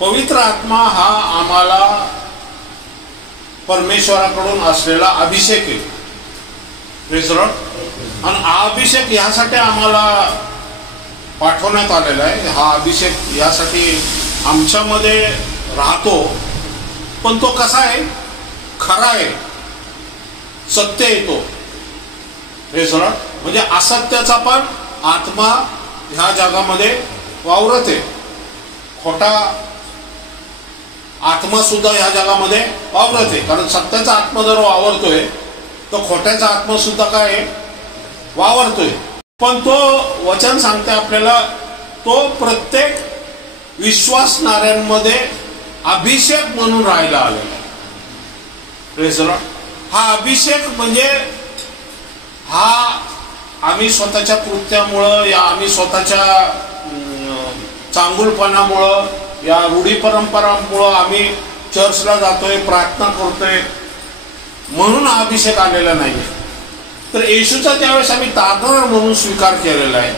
पवित्र आत्मा हा आम्हाला परमेश्वराकडून असलेला अभिषेक आहे. Praise the Lord. आणि हा अभिषेक यासाठी आम्हाला पाठवण्यात आलेला आहे. हा अभिषेक यासाठी आमच्यामध्ये राहतो. पण तो कसा आहे? खरा आहे, सत्य आहे तो. Praise the Lord. म्हणजे असत्याचा पण आत्मा ह्या जगामध्ये वावरत आहे. खोटा आत्मा सुद्धा ह्या जगामध्ये वावरत आहे. कारण सत्याचा आत्मा जर वावरतोय तो खोट्याचा आत्मा सुद्धा काय आहे? वावरतोय. पण तो वचन सांगते आपल्याला, तो प्रत्येक विश्वासणाऱ्यांमध्ये अभिषेक म्हणून राहायला आलेला आहे. Praise the Lord. हा अभिषेक म्हणजे हा आम्ही स्वतःच्या कृत्यामुळं या आम्ही स्वतःच्या चांगुलपणामुळं या रूढी परंपरांमुळं आम्ही चर्चला जातोय, प्रार्थना करतोय म्हणून हा अभिषेक आलेला नाही. तर येशूचा त्यावेळेस आम्ही तारणारा म्हणून स्वीकार केलेला आहे.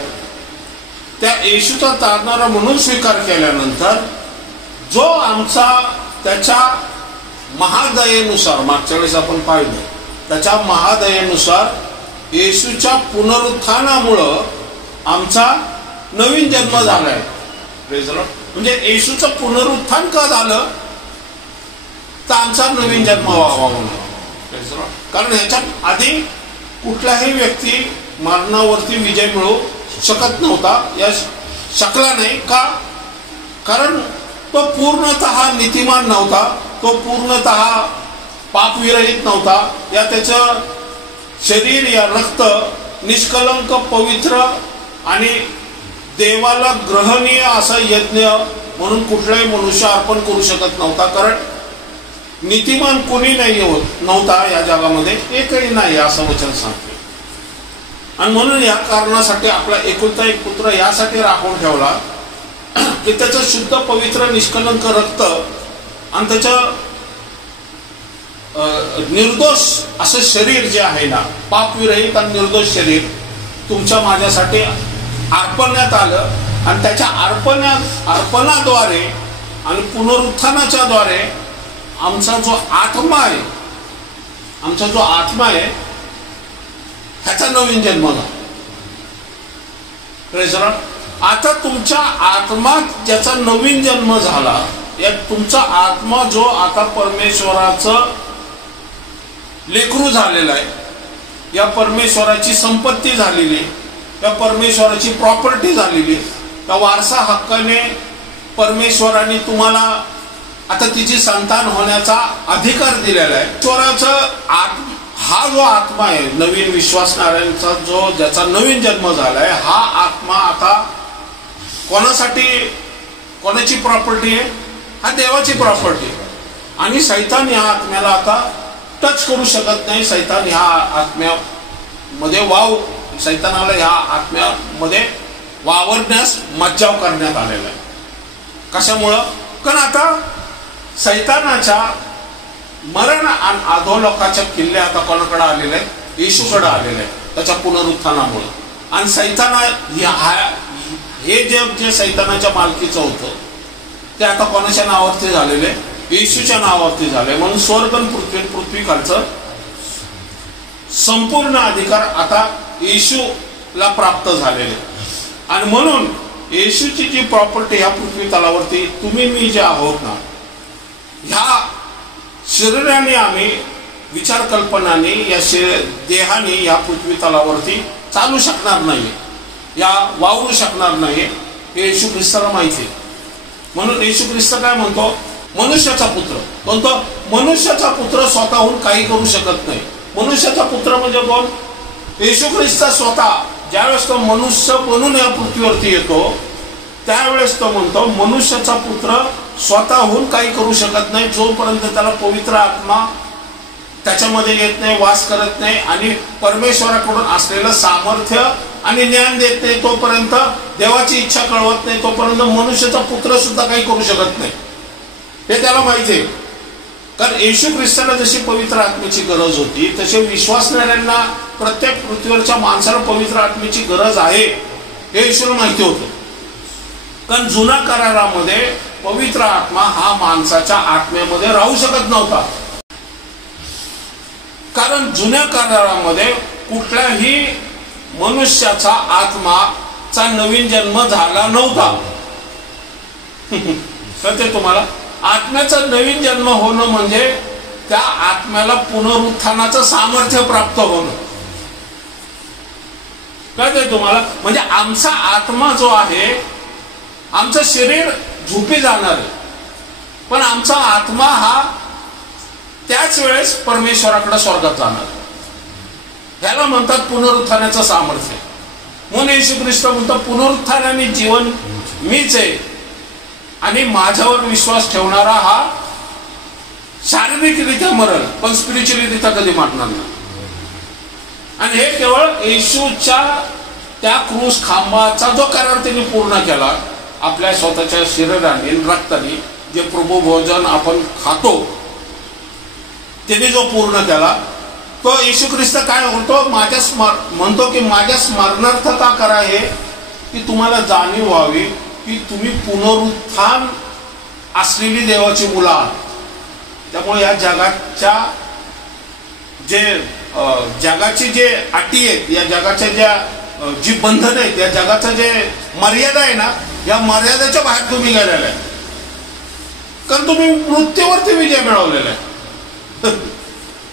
त्या येशूचा तारणारा म्हणून स्वीकार केल्यानंतर जो आमचा त्याच्या महादयेनुसार, मागच्या वेळेस आपण पाहिलं, त्याच्या महादयेनुसार येशूच्या पुनरुत्थानामुळं आमचा नवीन जन्म झालाय. Praise the Lord. म्हणजे येशूचं पुनरुत्थान का झालं? तर आमचा नवीन जन्म व्हावा म्हणून. Praise the Lord. कारण ह्याच्यात आधी कुठलाही व्यक्ती मरणावरती विजय मिळवू शकत नव्हता, या शकला नाही का? कारण तो पूर्णतः नीतिमान नव्हता, तो पूर्णतः पापविरहित नव्हता. या त्याचं शरीर या रक्त निष्कलंक, पवित्र आणि देवाला ग्रहणीय असा यज्ञ म्हणून कुठलाही मनुष्य अर्पण करू शकत नव्हता. कारण नीतिमान कोणी नाही नव्हता या जगामध्ये, एकही नाही असं वचन सांगते. आणि म्हणून या कारणासाठी आपला एकुलता एक पुत्र यासाठी राखून ठेवला की त्याचं शुद्ध, पवित्र, निष्कलंक रक्त आणि त्याचं निर्दोष असं शरीर जे आहे ना, पापविरहित आणि निर्दोष शरीर तुमच्या माझ्यासाठी अर्पण्यात आलं. आणि त्याच्या अर्पणाद्वारे आणि पुनरुत्थानाच्या द्वारे आमचा जो आत्मा आहे ह्याचा नवीन जन्म झाला. Praise the Lord. आता तुमच्या आत्मा ज्याचा नवीन जन्म झाला, या तुमचा आत्मा जो आता परमेश्वराचं लेकरू झालेला आहे, या परमेश्वराची संपत्ती झालेली, या परमेश्वराची प्रॉपर्टी झालेली, त्या वारसा हक्काने परमेश्वराने तुम्हाला आता तिची संतान होण्याचा अधिकार दिलेला आहे. ईश्वराचं हा जो आत्मा आहे, नवीन विश्वासणाऱ्यांचा जो ज्याचा नवीन जन्म झालाय, हा आत्मा आता कोणासाठी, कोणाची प्रॉपर्टी आहे? हा देवाची प्रॉपर्टी आहे. आणि सैतान या आत्म्याला आता टच करू शकत नाही. सैतान ह्या आत्म्यामध्ये सैतानाला ह्या आत्म्यामध्ये वावरण्यास मज्जाव करण्यात आलेला आहे. कशामुळं? कारण आता सैतानाच्या मरण आणि अधोलोकाच्या किल्ले आता कोणाकडे आलेले आहेत? येशूकडे आलेले आहेत त्याच्या पुनरुत्थानामुळे. आणि सैताना हे जे सैतानाच्या मालकीचं होतं ते आता कोणाच्या नावावरती झालेले? येशूच्या नावावरती झाले. म्हणून स्वर्ग आणि पृथ्वी खालचं संपूर्ण अधिकार आता येशूला प्राप्त झालेले. आणि म्हणून येशूची जी प्रॉपर्टी ह्या पृथ्वी तलावरती तुम्ही मी जे आहोत ना, ह्या शरीराने आम्ही विचार कल्पनाने या देहाने या पृथ्वी तलावरती चालू शकणार नाही, या वावरू शकणार नाही, हे येशू ख्रिस्ताला माहिती आहे. म्हणून येशू ख्रिस्त काय म्हणतो? मनुष्याचा पुत्र. म्हणतो मनुष्याचा पुत्र स्वतःहून काही करू शकत नाही. मनुष्याचा पुत्र म्हणजे कोण? येशू ख्रिस्त स्वतः. ज्यावेळेस तो मनुष्य बनून या पृथ्वीवरती येतो त्यावेळेस तो म्हणतो मनुष्याचा पुत्र स्वतःहून काही करू शकत नाही, जोपर्यंत त्याला पवित्र आत्मा त्याच्यामध्ये येत नाही, वास करत नाही आणि परमेश्वराकडून असलेलं सामर्थ्य आणि ज्ञान देत नाही, तोपर्यंत देवाची इच्छा कळवत नाही, तोपर्यंत मनुष्याचा पुत्र सुद्धा काही करू शकत नाही. हे त्याला माहिती आहे. कारण येशू ख्रिस्ताला जशी पवित्र आत्म्याची गरज होती तसे विश्वासणाऱ्यांना, प्रत्येक पृथ्वीवरच्या माणसाला पवित्र आत्म्याची गरज आहे हे येशूला माहिती होतं. कारण जुन्या करारामध्ये पवित्र आत्मा हा माणसाच्या आत्म्यामध्ये राहू शकत नव्हता. कारण जुन्या करारामध्ये कुठल्याही मनुष्याचा आत्माचा नवीन जन्म झाला नव्हता. कळते तुम्हाला? आत्म्याचा नवीन जन्म होणं म्हणजे त्या आत्म्याला पुनरुत्थानाचं सामर्थ्य प्राप्त होणं. कळते तुम्हाला? म्हणजे आमचा आत्मा जो आहे, आमचं शरीर झोपी जाणार आहे, पण आमचा आत्मा हा त्याच वेळेस परमेश्वराकडे स्वर्गात जाणार. ह्याला म्हणतात पुनरुत्थानाचं सामर्थ्य. म्हणून येशू ख्रिस्त म्हणतात पुनरुत्थानाने जीवन मीच आहे आणि माझ्यावर विश्वास ठेवणारा हा शारीरिकरित्या मरेल पण स्पिरिच्युअलिरित्या कधी मरणार नाही. आणि हे केवळ येशूच्या त्या क्रूस खांबाचा जो करार त्यांनी पूर्ण केला, आपल्या स्वतःच्या शरीराने रक्ताने जे प्रभू भोजन आपण खातो त्यांनी जो पूर्ण केला, तो येशू ख्रिस्त काय म्हणतो, म्हणतो की माझ्या स्मरणार्थ का करा हे, की तुम्हाला जाणीव व्हावी की तुम्ही पुनरुत्थान असलेली देवाची मुलं आहात. त्यामुळे या जगाच्या जगाची जे अटी आहेत, या जगाच्या जी बंधन आहेत, या जगाचं जे मर्यादा आहे ना, या मर्यादेच्या बाहेर तुम्ही गेलेला आहे. कारण तुम्ही मृत्यूवरती विजय मिळवलेला आहे.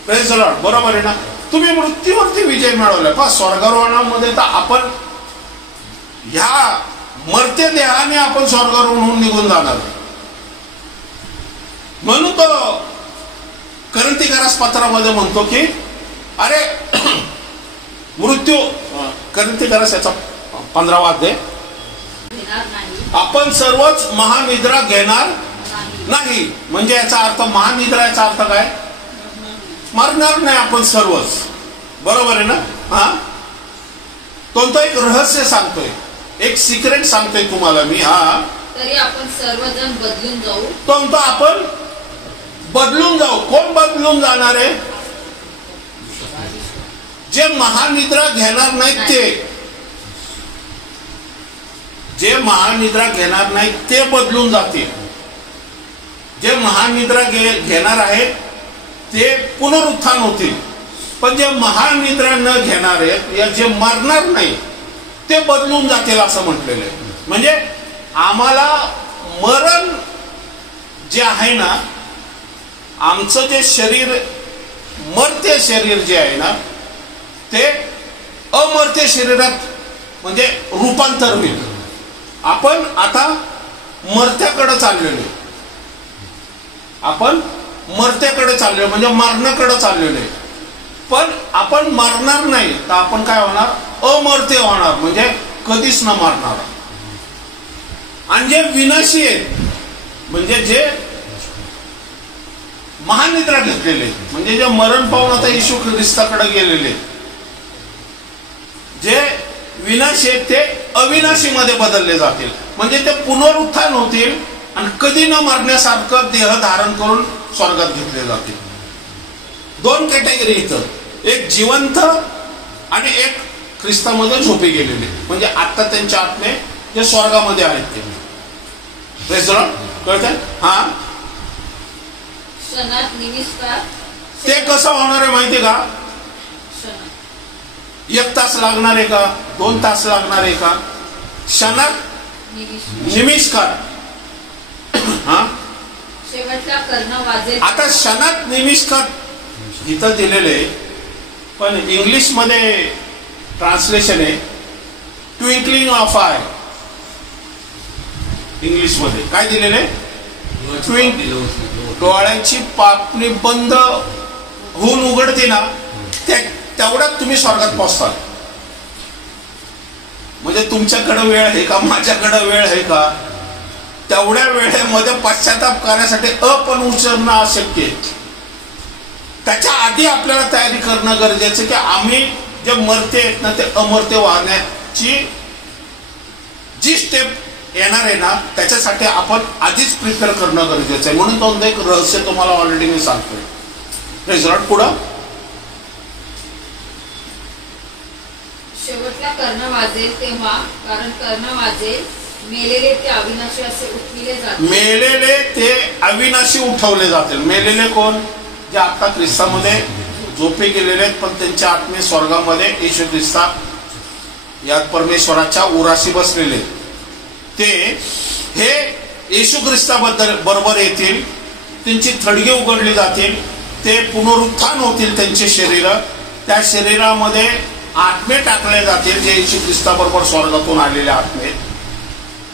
Praise the Lord. बरोबर आहे ना? तुम्ही मृत्यूवरती विजय मिळवलाय. पहा, स्वर्गारोहणामध्ये तर आपण ह्या मर्त्य देहाने आपण स्वर्गारोहण निघून जाणार. म्हणून तो करंथीकरास पत्रामध्ये म्हणतो की अरे मृत्यू, करंथीकरास याचा 15वा अध्याय, आपण सर्वच महानिद्रा घेणार नाही. म्हणजे याचा अर्थ, महानिद्रा याचा अर्थ काय? मरणार नाही आपण सर्वच. बरोबर आहे ना? हा, तो एक रहस्य सांगतोय, एक सिक्रेट सांगतोय तुम्हाला मी. हा, तरी आपण सर्वजण बदलून जाऊ. तो आपण बदलून जाऊ. कोण बदलून जाणार आहे? जे महानिद्रा घेणार नाहीत ते. जे महानिद्रा घेणार नाहीत ते बदलून जातील. जे महानिद्रा घेणार आहेत ते पुनरुत्थान होतील. पण जे महानिद्रा न घेणारे या जे मरणार नाही ते बदलून जातील असं म्हटलेलं आहे. म्हणजे आम्हाला मरण जे आहे ना, आमचं जे शरीर, मर्त्य शरीर जे आहे ना, ते अमर्त्य शरीरात म्हणजे रूपांतर होईल. आपण आता मर्त्याकडे चाललेलो, आपण मर्त्याकडे चाललेलो म्हणजे मरणाकडे चाललेलो आहे. पण आपण मरणार नाही तर आपण काय होणार? अमर्त्य होणार, म्हणजे कधीच न मरणार. आणि जे विनाशी आहेत म्हणजे जे महानिद्रा घेतलेले, म्हणजे जे मरण पाहून आता येशू ख्रिस्ताकडे गेलेले, जे विनाशी आहेत ते अविनाशी मध्ये बदलले जातील. म्हणजे ते पुनरुत्थान होतील आणि कधी न मरण्यासारखं देह धारण करून स्वर्गात घेतले जातील. दोन कॅटेगरी इथं, एक जिवंत आणि एक ख्रिस्तामध्ये झोपी गेलेले. म्हणजे आता त्यांच्या आत्मे जे स्वर्गामध्ये आहेत ते. Praise the Lord. कळतंय? हा, क्षणात निविष्कार. ते कसं होणार आहे माहितीये का? 1 तास लागणार आहे का? 2 तास लागणार आहे का? क्षणात निमिषकार. हा, शेवटला कर्ण वाजेल. आता क्षणात निमिषकार इथं दिलेले, पण इंग्लिश मध्ये ट्रान्सलेशन आहे ट्विंकलिंग ऑफ आय. इंग्लिश मध्ये काय दिलेले? डोळ्याची पापणी बंद होऊन उघडते ना, तेवढ्यात तुम्ही स्वर्गात पोहोचता. म्हणजे तुमच्याकडे वेळ आहे का? माझ्याकडे वेळ आहे का? तेवढ्या वेळेमध्ये पश्चाताप करण्यासाठी पण उचलणं अशक्य आहे. त्याच्या आधी आपल्याला तयारी करणं गरजेचं की आम्ही जे मरते आहेत ना, ते अमर्त्य वाहण्याची जी स्टेप येणार आहे ना, त्याच्यासाठी आपण आधीच प्रिपेअर करणं गरजेचं आहे. म्हणून तो एक रहस्य तुम्हाला ऑलरेडी मी सांगतोय. रिझॉर्ट पुढं, शेवटला कर्ण वाजेल तेव्हा, कारण कर्ण वाजेल मेलेले ते अविनाशी असे उठविले जातील. मेलेले ते अविनाशी उठवले जातील. मेलेले कोण? जे आता ख्रिस्तामध्ये झोपे गेलेले आहेत पण त्यांचे आत्मे स्वर्गामध्ये येशू ख्रिस्ता यात परमेश्वराच्या उराशी बसलेले ते हे येशू ख्रिस्ताबद्दल बरोबर येतील. त्यांची थडगे उघडली जातील. ते पुनरुत्थान होतील. त्यांचे शरीर त्या शरीरामध्ये आत्मे टाकले जातील जे येशू ख्रिस्ताबरोबर स्वर्गातून आलेले आत्मे.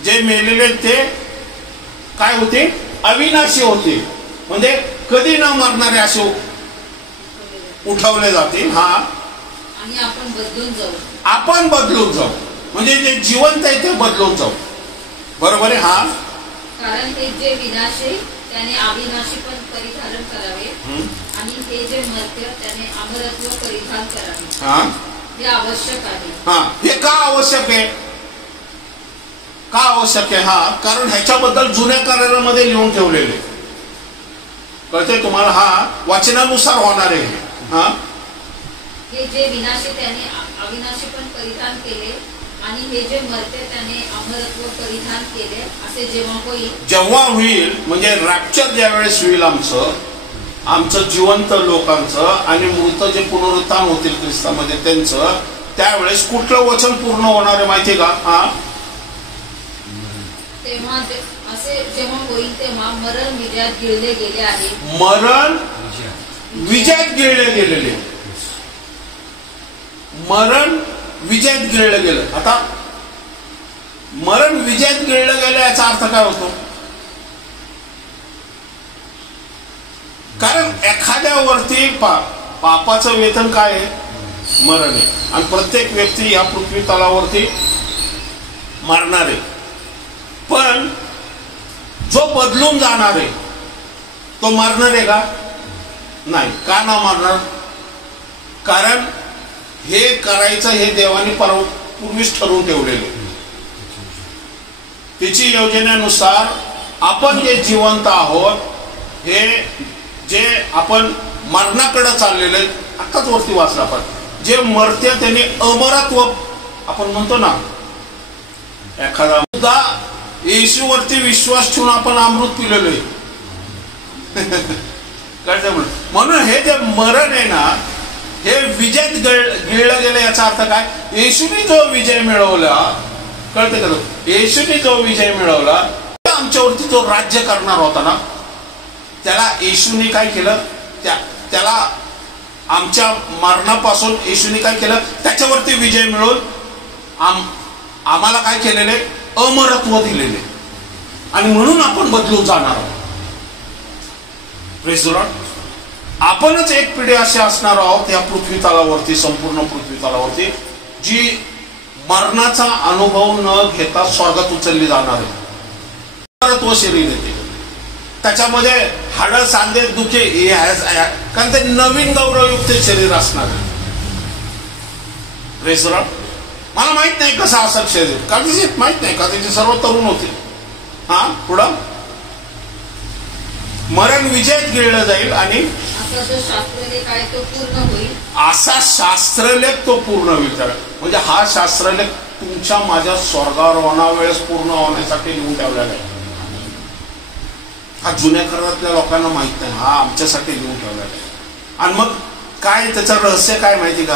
जे मेलेले ते काय होते? अविनाशी होते. म्हणजे कधी न मरणारे असे उठवले जातील. हा आणि आपण बदलून जाऊ. आपण बदलून जाऊ म्हणजे जे जिवंत आहे ते बदलून जाऊ. बरोबर आहे. हा कारण हे जे विनाशी त्याने अविनाशी पण परिधान करावे आणि हे जे मर्त्य त्याने अमरत्व परिधान करावे. हा हे आवश्यक आहे. हा हे का आवश्यक आहे? का आवश्यक आहे? हा कारण ह्याच्याबद्दल जुन्या करारामध्ये लिहून ठेवलेले कळते तुम्हाला. हा वचनानुसार होणार आहे. हा हे जे विनाशी त्याने अविनाशी पण परिधान केले आणि हे जे मरते त्याने अमरत्व परिधान केले असे जेव्हा होईल म्हणजे रॅप्चर ज्यावेळेस होईल आमचं जिवंत लोकांचं आणि मृत जे पुनरुत्थान होतील ख्रिस्तामध्ये त्यांचं, त्यावेळेस कुठलं वचन पूर्ण होणार आहे माहिती का? हा तेव्हा असे जेव्हा होईल तेव्हा मरण विजयात गिळले गेले आहे. मरण विजयात गिळले गेलेले. मरण विजयात गिळलं गेलं. आता मरण विजयात गिळलं गेलं याचा अर्थ काय होतो? कारण एखाद्यावरती पापाचं वेतन काय आहे? मरण आहे. आणि प्रत्येक व्यक्ती या पृथ्वी तलावरती मरणार आहे. पण जो बदलून जाणार आहे तो मरणार आहे का? नाही. का ना मरणार? कारण हे करायचं हे देवाने पूर्वीच ठरवून ठेवलेले. त्याची योजनेनुसार आपण जे जिवंत आहोत हे जे आपण मरणाकडे चाललेले आताच वरती वाचलं आपण, जे मरते त्याने अमरत्व आपण म्हणतो ना. एखादा सुद्धा येशूवरती विश्वास ठेवून आपण अमृत पिलेलो आहे. म्हणून हे जे मरण आहे ना हे विजयात गिळलं गेलं. याचा अर्थ काय? येशूने जो विजय मिळवला, कळते का? येशूने जो विजय मिळवला आमच्यावरती जो राज्य करणार होता ना त्याला येशूने काय केलं? त्याला आमच्या मरणापासून येशूने काय केलं? त्याच्यावरती विजय मिळवून आम्हाला काय केलेले? अमरत्व दिलेले. आणि म्हणून आपण बदलून जाणार आहोत. Praise the Lord. आपणच एक पिढी असे असणार आहोत या पृथ्वी तलावरती, संपूर्ण पृथ्वी तलावरती, जी मरणाचा अनुभव न घेता स्वर्गात उचलली जाणार आहे. अमरत्व शरीर येते. त्याच्यामध्ये हाडं सांधे दुखे कारण ते नवीन गौरवयुक्त शरीर असणार आहे. Praise the Lord. मला माहित नाही कसं असं शरीर, कदाचित माहित नाही का त्याचे सर्व तरुण होते. हा पुढं मरण विजयात गिळलं जाईल आणि असा शास्त्रलेख तो पूर्ण होईल. म्हणजे हा शास्त्रलेख तुमच्या माझ्या स्वर्गावर होण्यावेळेस पूर्ण होण्यासाठी लिहून ठेवलेला आहे. हा जुन्या करारातल्या लोकांना माहित नाही. हा आमच्यासाठी लिहून ठेवलेला आहे. आणि मग काय त्याचं रहस्य काय माहिती का?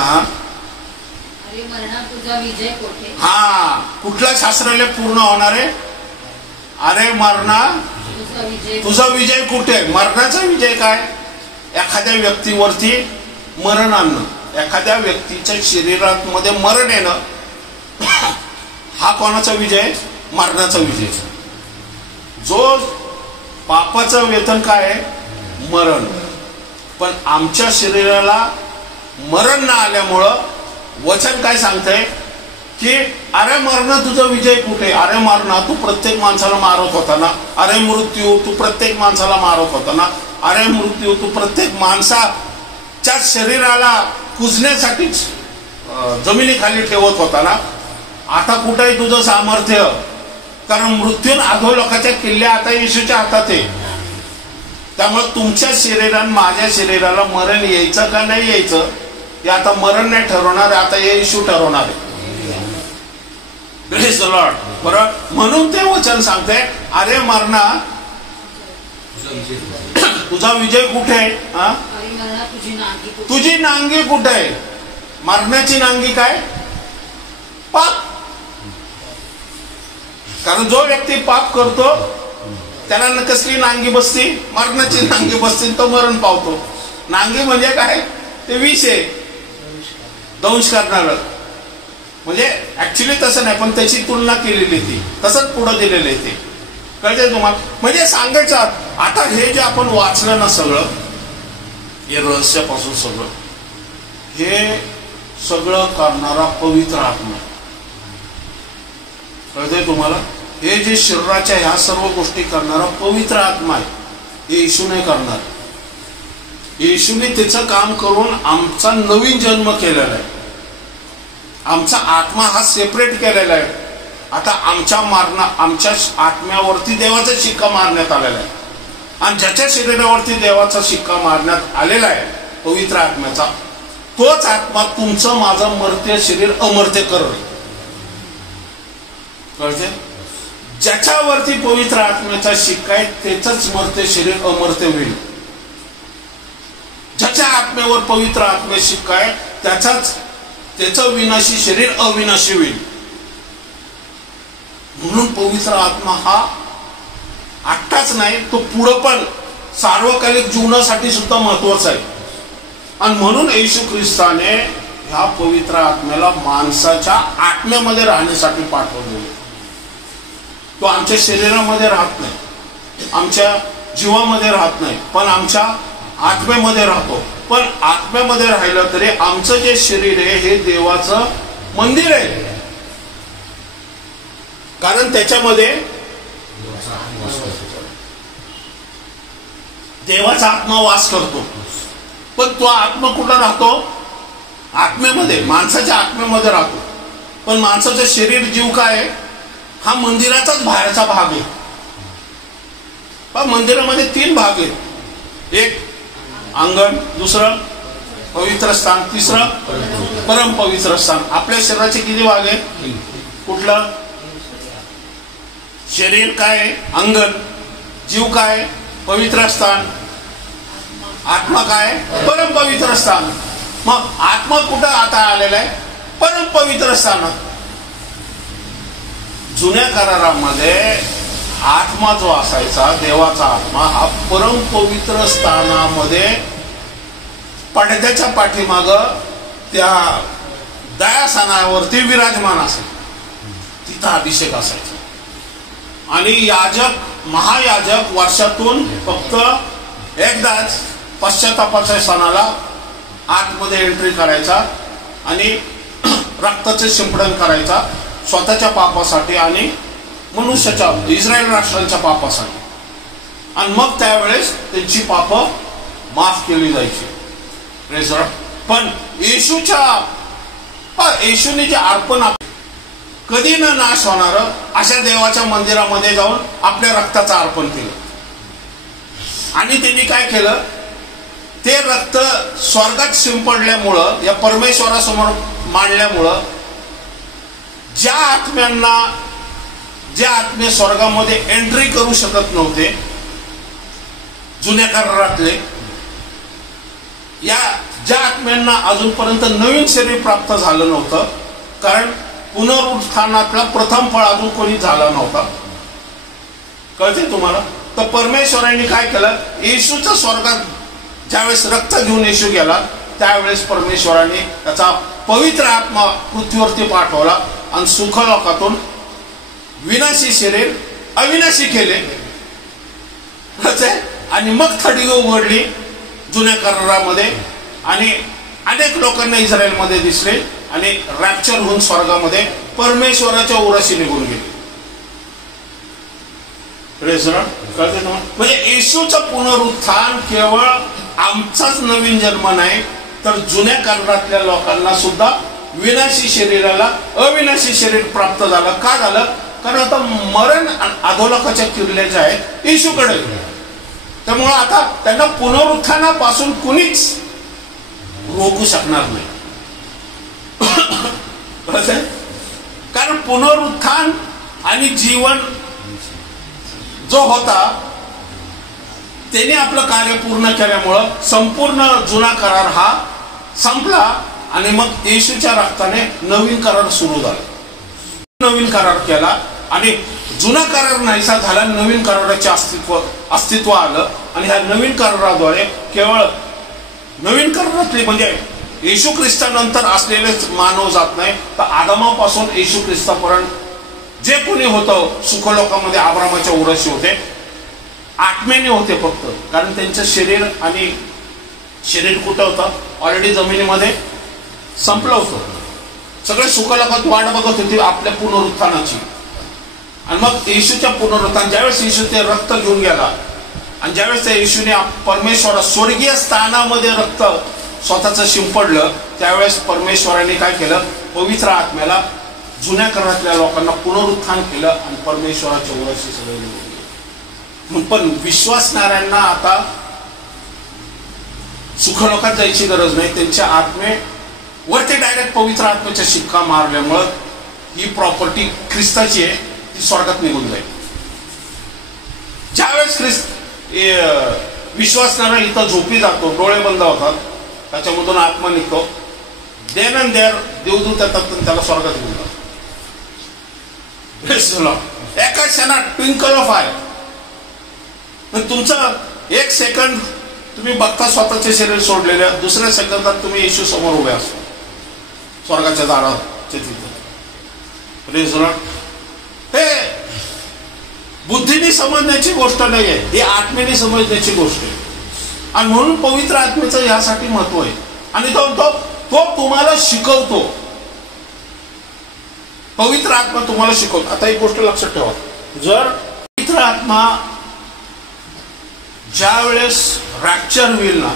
हा कुठला शास्त्रलेख पूर्ण होणार आहे? अरे मरणा तुझा विजय कुठे? मरणाचा विजय काय? एखाद्या व्यक्तीवरती मरण आणणं, एखाद्या व्यक्तीच्या शरीरात मध्ये मरण येणं, हा कोणाचा विजय? मरणाचा विजय. जो पापाचं वेतन काय आहे? मरण. पण आमच्या शरीराला मरण न आल्यामुळं वचन काय सांगतंय की अरे मरण तुझा विजय कुठे? अरे मरणा तू प्रत्येक माणसाला मारत होता ना. अरे मृत्यू तू प्रत्येक माणसाला मारत होता ना. अरे मृत्यू तू प्रत्येक माणसाच्या शरीराला कुजण्यासाठीच जमिनीखाली ठेवत होता ना. आता कुठे आहे तुझं सामर्थ्य? कारण मृत्यून अधोलोकाच्या किल्ल्या आता येशूच्या हातात आहे. त्यामुळे तुमच्या शरीरात माझ्या शरीराला मरण यायचं का नाही यायचं हे आता मरण नाही ठरवणार, आता येशू ठरवणार आहे. Praise the Lord. बरोबर. म्हणून ते वचन सांगते, अरे मरणा तुझा विजय कुठे आहे? तुझी नांगी कुठे आहे? मरणाची नांगी काय? पाप. कारण जो व्यक्ती पाप करतो त्याला कसली नांगी बसती? मरणाची नांगी बसती, तो मरण पावतो. नांगी म्हणजे काय? ते विष आहे, दंश करणार. म्हणजे ऍक्च्युली तसं नाही, पण त्याची तुलना केलेली ती तसंच पुढे दिलेलं आहे ते. कळते तुम्हाला? म्हणजे सांगायचं आता हे जे आपण वाचलं ना सगळं, हे रहस्यापासून सगळं, हे सगळं करणारा पवित्र आत्मा. कळते तुम्हाला? हे जे शरीराच्या ह्या सर्व गोष्टी करणारा पवित्र आत्मा आहे, हे येशू नाही करणार. येशूने त्याचं काम करून आमचा नवीन जन्म केलेला आहे. आमचा आत्मा हा सेपरेट केलेला आहे. आता आमच्या आत्म्यावरती देवाचा शिक्का मारण्यात आलेला आहे. आणि ज्याच्या शरीरावरती देवाचा शिक्का मारण्यात आलेला आहे पवित्र आत्म्याचा, तोच आत्मा तुमचं माझं मर्त्य शरीर अमर्त्य करेल. कळते? ज्याच्यावरती पवित्र आत्म्याचा शिक्का आहे त्याच मर्त्य शरीर अमर्त्य होईल. ज्याच्या आत्म्यावर पवित्र आत्म्याचा शिक्का आहे त्याचं विनाशी शरीर अविनाशी होईल. म्हणून पवित्र आत्मा हा आत्ताच नाही, तो पुढं पण सार्वकालिक जीवनासाठी सुद्धा महत्वाचा आहे. आणि म्हणून येशू ख्रिस्ताने ह्या पवित्र आत्म्याला माणसाच्या आत्म्यामध्ये राहण्यासाठी पाठवलेले. तो आमच्या शरीरामध्ये राहत नाही, आमच्या जीवामध्ये राहत नाही, पण आमच्या आत्म्यामध्ये राहतो. पण आत्म्यामध्ये राहिलं तरी आमचं जे शरीर आहे हे देवाचं मंदिर आहे. कारण त्याच्यामध्ये देवाचा आत्मा वास करतो. पण तो आत्मा कुठं राहतो? आत्म्यामध्ये, माणसाच्या आत्म्यामध्ये राहतो. पण माणसाचं शरीर जीव काय आहे? हा मंदिराचाच बाहेरचा भाग आहे. पण मंदिरामध्ये 3 भाग आहेत. एक अंगण, दुसरं पवित्र स्थान, तिसरं परम पवित्र स्थान. आपल्या शरीराचे किती भाग आहेत? कुठलं? शरीर काय? अंगण. जीव काय? पवित्र स्थान. आत्मा काय? परम पवित्र स्थान. मग आत्मा कुठं आता आलेला आहे? परम पवित्र स्थानात. जुन्या करारामध्ये आत्मा जो असायचा, देवाचा आत्मा, हा परम पवित्र स्थानामध्ये पडद्याच्या पाठीमाग त्या दयासनावरती विराजमान असायचा. तिथं अभिषेक असायचा. आणि याजक, महायाजक वर्षातून फक्त एकदाच पश्चातापाच्या सणाला आतमध्ये एंट्री करायचा आणि रक्ताचे शिंपडण करायचा स्वतःच्या पापासाठी आणि मनुष्याच्या, इस्रायल राष्ट्रांच्या पापासाठी. आणि मग त्यावेळेस त्यांची पाप माफ केली जायची. पण येशूने जे अर्पण कधी न नाश होणार अशा देवाच्या मंदिरामध्ये जाऊन आपल्या रक्ताचं अर्पण केलं. आणि त्यांनी काय केलं? ते रक्त स्वर्गात शिंपडल्यामुळं, या परमेश्वरासमोर मांडल्यामुळं, ज्या आत्मे स्वर्गामध्ये एंट्री करू शकत नव्हते जुन्या करारातले, ज्या आत्म्यांना अजूनपर्यंत नवीन शरीर प्राप्त झालं नव्हतं, कारण पुनरुत्थानातला प्रथम फळ अजून कोणी झाला नव्हता. कळते तुम्हाला? तर परमेश्वराने काय केलं? येशूचं स्वर्गात ज्यावेळेस रक्त घेऊन येशू गेला त्यावेळेस परमेश्वराने त्याचा पवित्र आत्मा पृथ्वीवरती पाठवला आणि सुखलोकातून विनाशी शरीर अविनाशी केले. आणि मग थडी उघडली जुन्या करारामध्ये आणि अनेक लोकांना इस्रायलमध्ये दिसले आणि रॅप्चर होऊन स्वर्गामध्ये परमेश्वराच्या उराशी निघून गेले. म्हणजे येशूचं पुनरुत्थान केवळ आमचाच नवीन जन्म नाही, तर जुन्या करारातल्या लोकांना सुद्धा विनाशी शरीराला अविनाशी शरीर प्राप्त झालं. का झालं? कारण आता मरण अधोलोकाच्या किल्ले जे आहेत येशूकडे, त्यामुळे आता त्यांना पुनरुत्थानापासून कुणीच रोखू शकणार नाही. कारण पुनरुत्थान आणि जीवन जो होता त्याने आपलं कार्य पूर्ण केल्यामुळं संपूर्ण जुना करार हा संपला आणि मग येशूच्या रक्ताने नवीन करार सुरू झाला. नवीन करार केला आणि जुना करार नाहीसा झाला. नवीन कराराचे अस्तित्व आलं आणि ह्या नवीन कराराद्वारे केवळ नवीन करारातले म्हणजे येशू ख्रिस्तानंतर असलेलेच मानव जात नाही, तर आदमापासून येशू ख्रिस्तापर्यंत जे कोणी होतं सुखलोकामध्ये अब्रामाच्या उराशी होते, आत्म्याने होते फक्त. कारण त्यांचं शरीर कुठं होतं? ऑलरेडी जमिनीमध्ये संपलं होतं. सगळे सुखलोकात वाट बघत होते आपल्या पुनरुत्थानाची. आणि मग येशूच्या पुनरुत्थान ज्यावेळेस येशू ते रक्त घेऊन गेला आणि ज्यावेळेस त्या येशूने परमेश्वरा स्वर्गीय स्थानामध्ये रक्त स्वतःच शिंपडलं, त्यावेळेस परमेश्वराने काय केलं? पवित्र आत्म्याला जुन्या करारातल्या लोकांना पुनरुत्थान केलं आणि परमेश्वराच्या उराशी सगळे गेले. पण विश्वासणाऱ्यांना आता सुखलोकात जायची गरज नाही. त्यांच्या आत्मेवरती डायरेक्ट पवित्र आत्म्याच्या शिक्का मारल्यामुळं ही प्रॉपर्टी ख्रिस्ताची आहे, ती स्वर्गात निघून जाईल. ज्यावेळेस विश्वासणारा इथं झोपी जातो, डोळे बंद होतात, त्याच्यामधून आत्मा निघतो, देन अँड देअर देवदूत येतात त्याला स्वर्गात घेऊन जातात. एका क्षणात ट्विंकल ऑफ आय. तुमचं एक सेकंड तुम्ही बघता स्वतःचे शरीर सोडलेल्या, दुसऱ्या सेकंदात तुम्ही येशू समोर उभे असतो स्वर्गाच्या दाराच्या तिथे. हे बुद्धीने समजण्याची गोष्ट नाहीये, ही आत्मेने समजण्याची गोष्ट आहे. आणि म्हणून पवित्र आत्मेचं यासाठी महत्व आहे. आणि तो तुम्हाला शिकवतो. पवित्र आत्मा तुम्हाला शिकवतो. आता एक गोष्ट लक्षात ठेवा, जर पवित्र आत्मा ज्यावेळेस रॅप्चर होईल ना,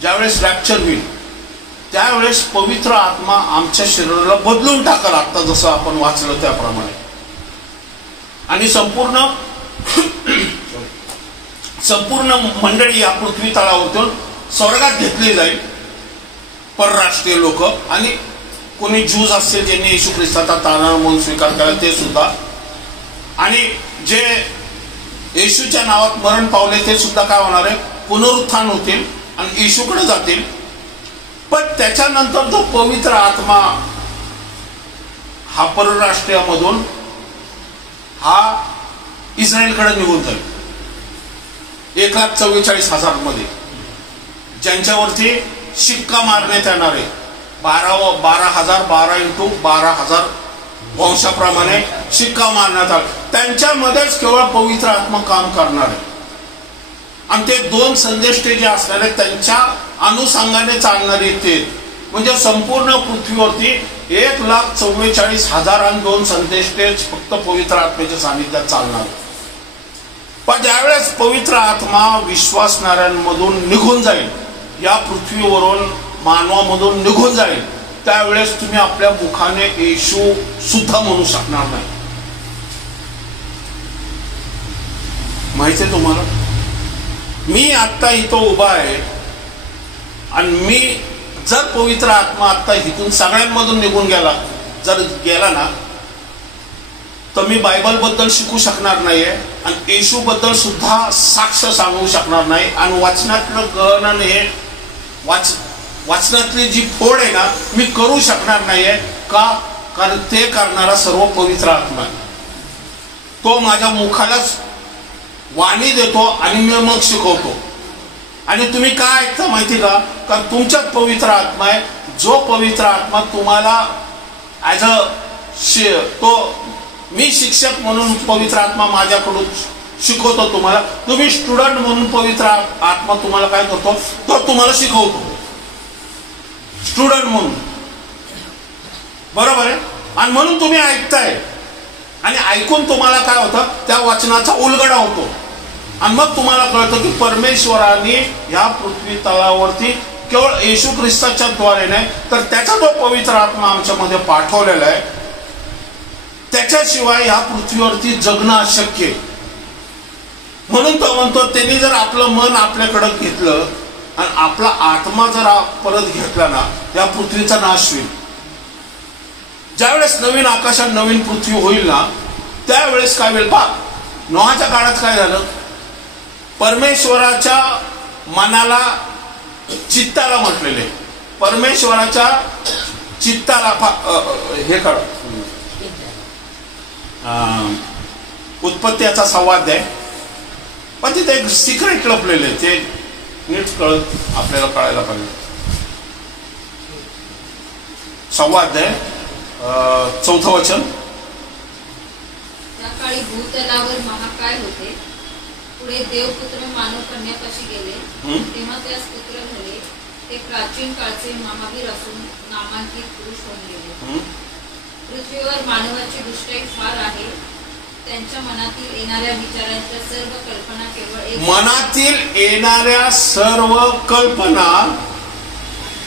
ज्यावेळेस रॅप्चर होईल त्यावेळेस पवित्र आत्मा आमच्या शरीराला बदलून टाकल, आता जसं आपण वाचलं त्याप्रमाणे. आणि संपूर्ण मंडळी या पृथ्वी तळावरून स्वर्गात घेतली जाईल. परराष्ट्रीय लोक आणि कोणी ज्यूज असतील ज्यांनी येशू ख्रिस्ताचा तारणहार म्हणून स्वीकार केला ते सुद्धा, आणि जे येशूच्या नावात मरण पावले ते सुद्धा काय होणार आहे? पुनरुत्थान होतील आणि येशूकडे जातील. पण त्याच्यानंतर तो पवित्र आत्मा हा परराष्ट्रीयामधून हा इस्रायलकडे निघून जाईल. 1,44,000 मध्ये ज्यांच्यावरती शिक्का मारण्यात येणार आहे. 12,000 12,000 वंशाप्रमाणे शिक्का मारण्यात आला. त्यांच्यामध्येच केवळ पवित्र आत्मा काम करणार आहे. आणि ते 2 संदेष्टे जे असणार आहेत त्यांच्या अनुषंगाने चालणारे ते म्हणजे संपूर्ण पृथ्वीवरती 1,44,000 आणि 2 संदेष्टे फक्त पवित्र आत्म्याच्या सानिध्यात चालणार. पण ज्यावेळेस पवित्र आत्मा विश्वासणाऱ्यांमधून निघून जाईल, या पृथ्वीवरून मानवामधून निघून जाईल, त्यावेळेस तुम्ही आपल्या मुखाने येशू सुद्धा म्हणू शकणार नाही. माहितीये तुम्हाला, मी आत्ता इथं उभा आहे आणि मी जर पवित्र आत्मा आत्ता इथून सगळ्यांमधून निघून गेला ना, तर मी बायबल बद्दल शिकू शकणार नाहीये आणि येशू बद्दल सुद्धा साक्ष सांगू शकणार नाही. आणि वाचनातलं गहन हे वाचनातली जी फोड आहे ना, मी करू शकणार नाहीये. का? कारण ते करणारा सर्व पवित्र आत्मा आहे. तो माझ्या मुखालाच वाणी देतो आणि मी मग शिकवतो. आणि तुम्ही काय ऐकता माहिती का? कारण तुमच्यात पवित्र आत्मा आहे. जो पवित्र आत्मा तुम्हाला ऍज तो मी शिक्षक म्हणून पवित्र आत्मा माझ्याकडून शिकवतो तुम्हाला, तुम्ही स्टुडंट म्हणून पवित्र आत्मा तुम्हाला काय करतो? तो तुम्हाला शिकवतो स्टुडंट म्हणून. बरोबर आहे? आणि म्हणून तुम्ही ऐकताय आणि ऐकून तुम्हाला काय होतं? त्या वचनाचा उलगडा होतो आणि मग तुम्हाला कळतं की परमेश्वराने ह्या पृथ्वी तळावरती केवळ येशू ख्रिस्ताच्या द्वारे नाही, तर त्याचा जो पवित्र आत्मा आमच्यामध्ये पाठवलेला आहे, त्याच्याशिवाय ह्या पृथ्वीवरती जगणं अशक्य आहे. म्हणून तो म्हणतो, त्यांनी जर आपलं मन आपल्याकडे घेतलं आणि आपला आत्मा जर परत घेतला ना, या पृथ्वीचा नाश होईल. ज्यावेळेस नवीन आकाशात नवीन पृथ्वी होईल ना, त्यावेळेस काय होईल पहा. नोहाच्या काळात काय झालं, परमेश्वराच्या मनाला, चित्ताला म्हटलेले, परमेश्वराच्या चित्ताला हे काढ, उत्पत्ती याचा संवाद आहे, पण तिथे एक सिक्रेट लपलेले, ते नीट कळत आपल्याला कळायला पाहिजे. संवाद आहे 4थं वचन. त्या काळी भूतलावर महाकाय होते. पुढे देवपुत्र मानव कन्यापाशी गेले, तेव्हा त्यास पुत्र झाले. ते प्राचीन काळचे महावीर असून नामांकित पुरुष होऊन गेले. पृथ्वीवर मानवाची दृष्टी फार आहे. त्यांच्या मनातील येणाऱ्या विचारांच्या सर्व कल्पना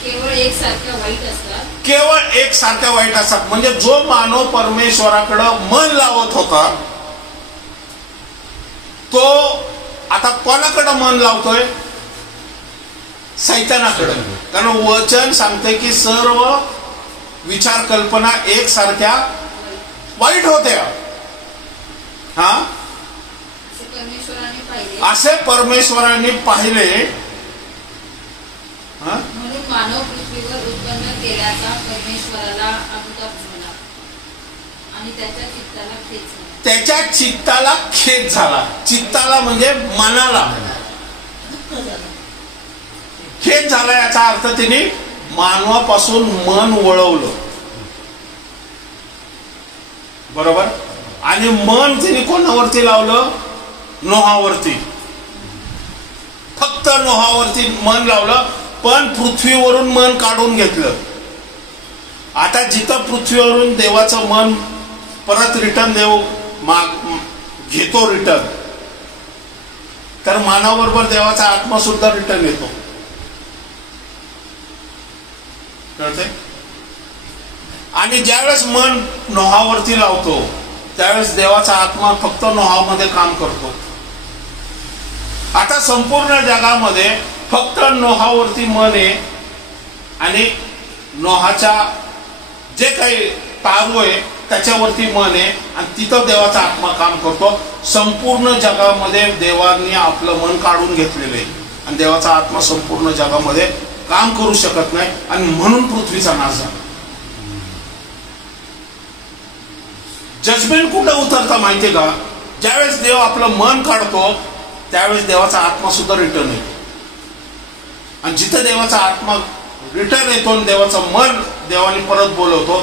केवळ एकसारख्या वाईट असतात. केवळ एकसारख्या वाईट असतात. म्हणजे जो मानव परमेश्वराकडे मन लावत होता, तो आता कोणाकडे मन लावतोय? सैतानाकडे. कारण वचन सांगते की सर्व विचार कल्पना एकसारख्या वाईट होत्या. असे परमेश्वराने पाहिले. म्हणून मानव पृथ्वीवर उत्पन्न केल्याचा परमेश्वराला अनुताप झाला आणि त्याच्या चित्ताला खेद झाला. चित्ताला म्हणजे मनाला खेद झाला. याचा अर्थ तिने मानवापासून मन वळवलं. बरोबर. आणि मन तिने कोणावरती लावलं? नोहावरती. फक्त नोहावरती मन लावलं, पण पृथ्वीवरून मन काढून घेतलं. आता जिथं पृथ्वीवरून देवाचं मन परत रिटर्न देव घेतो रिटर्न, तर मानवाबरोबर देवाचा आत्मा सुद्धा रिटर्न येतो. कळते? आणि ज्यावेळेस मन नोहावरती लावतो, त्यावेळेस देवाचा आत्मा फक्त नोहामध्ये काम करतो. आता संपूर्ण जगामध्ये फक्त नोहावरती मन आहे आणि नोहाच्या जे काही तारू आहे त्याच्यावरती मन आहे, आणि तिथं देवाचा आत्मा काम करतो. संपूर्ण जगामध्ये देवांनी आपलं मन काढून घेतलेलं आहे आणि देवाचा आत्मा संपूर्ण जगामध्ये काम करू शकत नाही, आणि म्हणून पृथ्वीचा नाश झाला. जजमेंट कुठं उतरता माहितीये का? ज्यावेळेस देव आपलं मन काढतो, त्यावेळेस देवाचा आत्मा सुद्धा रिटर्न येतो. आणि जिथे देवाचा आत्मा रिटर्न येतो आणि देवाचं मन देवाने परत बोलवतो,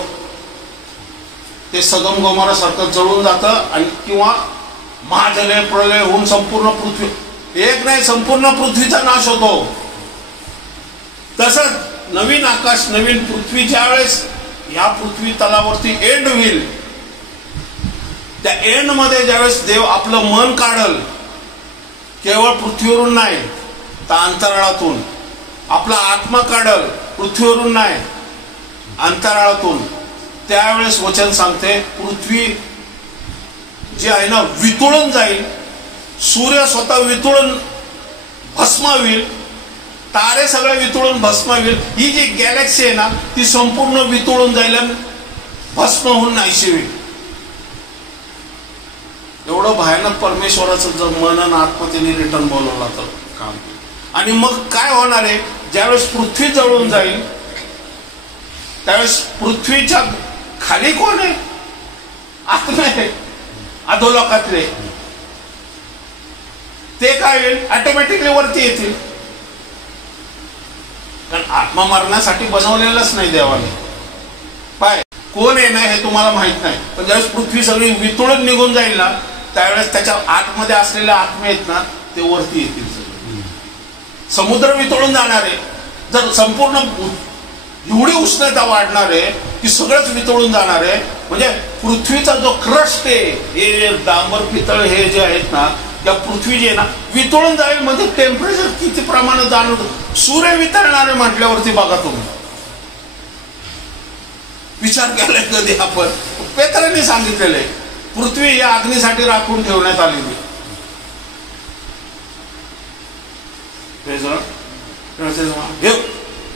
ते सदोम गोमोरा सारखं जळून जातं, आणि किंवा महाजलय प्रलय होऊन संपूर्ण पृथ्वी, एक नाही संपूर्ण पृथ्वीचा नाश होतो. तसंच नवीन आकाश नवीन पृथ्वी ज्यावेळेस या पृथ्वी तलावरती एंड होईल, त्या एंड मध्ये ज्यावेळेस देव आपलं मन काढल, केवळ पृथ्वीवरून नाही तर अंतराळातून, आपला आत्मा काढल, पृथ्वीवरून नाही अंतराळातून, त्यावेळेस वचन सांगते पृथ्वी जी आहे ना वितळून जाईल. सूर्य स्वतः वितळून भस्म होईल, तारे सगळे वितळून भस्म होईल. ही जी गॅलेक्सी आहे ना ती संपूर्ण वितळून जाईल, भस्म होऊन नाहीशी होईल. एवढं भयानक परमेश्वराचं जर मन आणि आत्मा त्यांनी रिटर्न बोलवला तर काम. आणि मग काय होणार आहे? ज्यावेळेस पृथ्वी जळून जाईल, त्यावेळेस पृथ्वीच्या खाली कोण आहे? आत्मा आहे, अधोलोकातले. ते काय होईल? ऑटोमॅटिकली वरती येतील. कारण आत्मा मरण्यासाठी बनवलेलाच नाही देवाने. पाय कोण आहे ना हे तुम्हाला माहित नाही, पण ज्यावेळेस पृथ्वी सगळी वितळून निघून जाईल ना, त्यावेळेस त्याच्या आतमध्ये असलेले आत्मे आहेत ना ते वरती येतील. समुद्र वितळून जाणार आहे. जर संपूर्ण एवढी उष्णता वाढणार आहे की सगळंच वितळून जाणार आहे. म्हणजे पृथ्वीचा जो क्रस्ट आहे, हे डांबर पितळ हे जे आहेत ना, त्या पृथ्वी जी आहे ना वितळून जाईल. म्हणजे टेम्परेचर किती प्रमाणात जाणवतं. सूर्य वितळणार आहे म्हटल्यावरती बघा तुम्ही, विचार केलाय कधी आपण? पेत्राने सांगितलेलं आहे पृथ्वी या अग्नीसाठी राखून ठेवण्यात आलेली. हे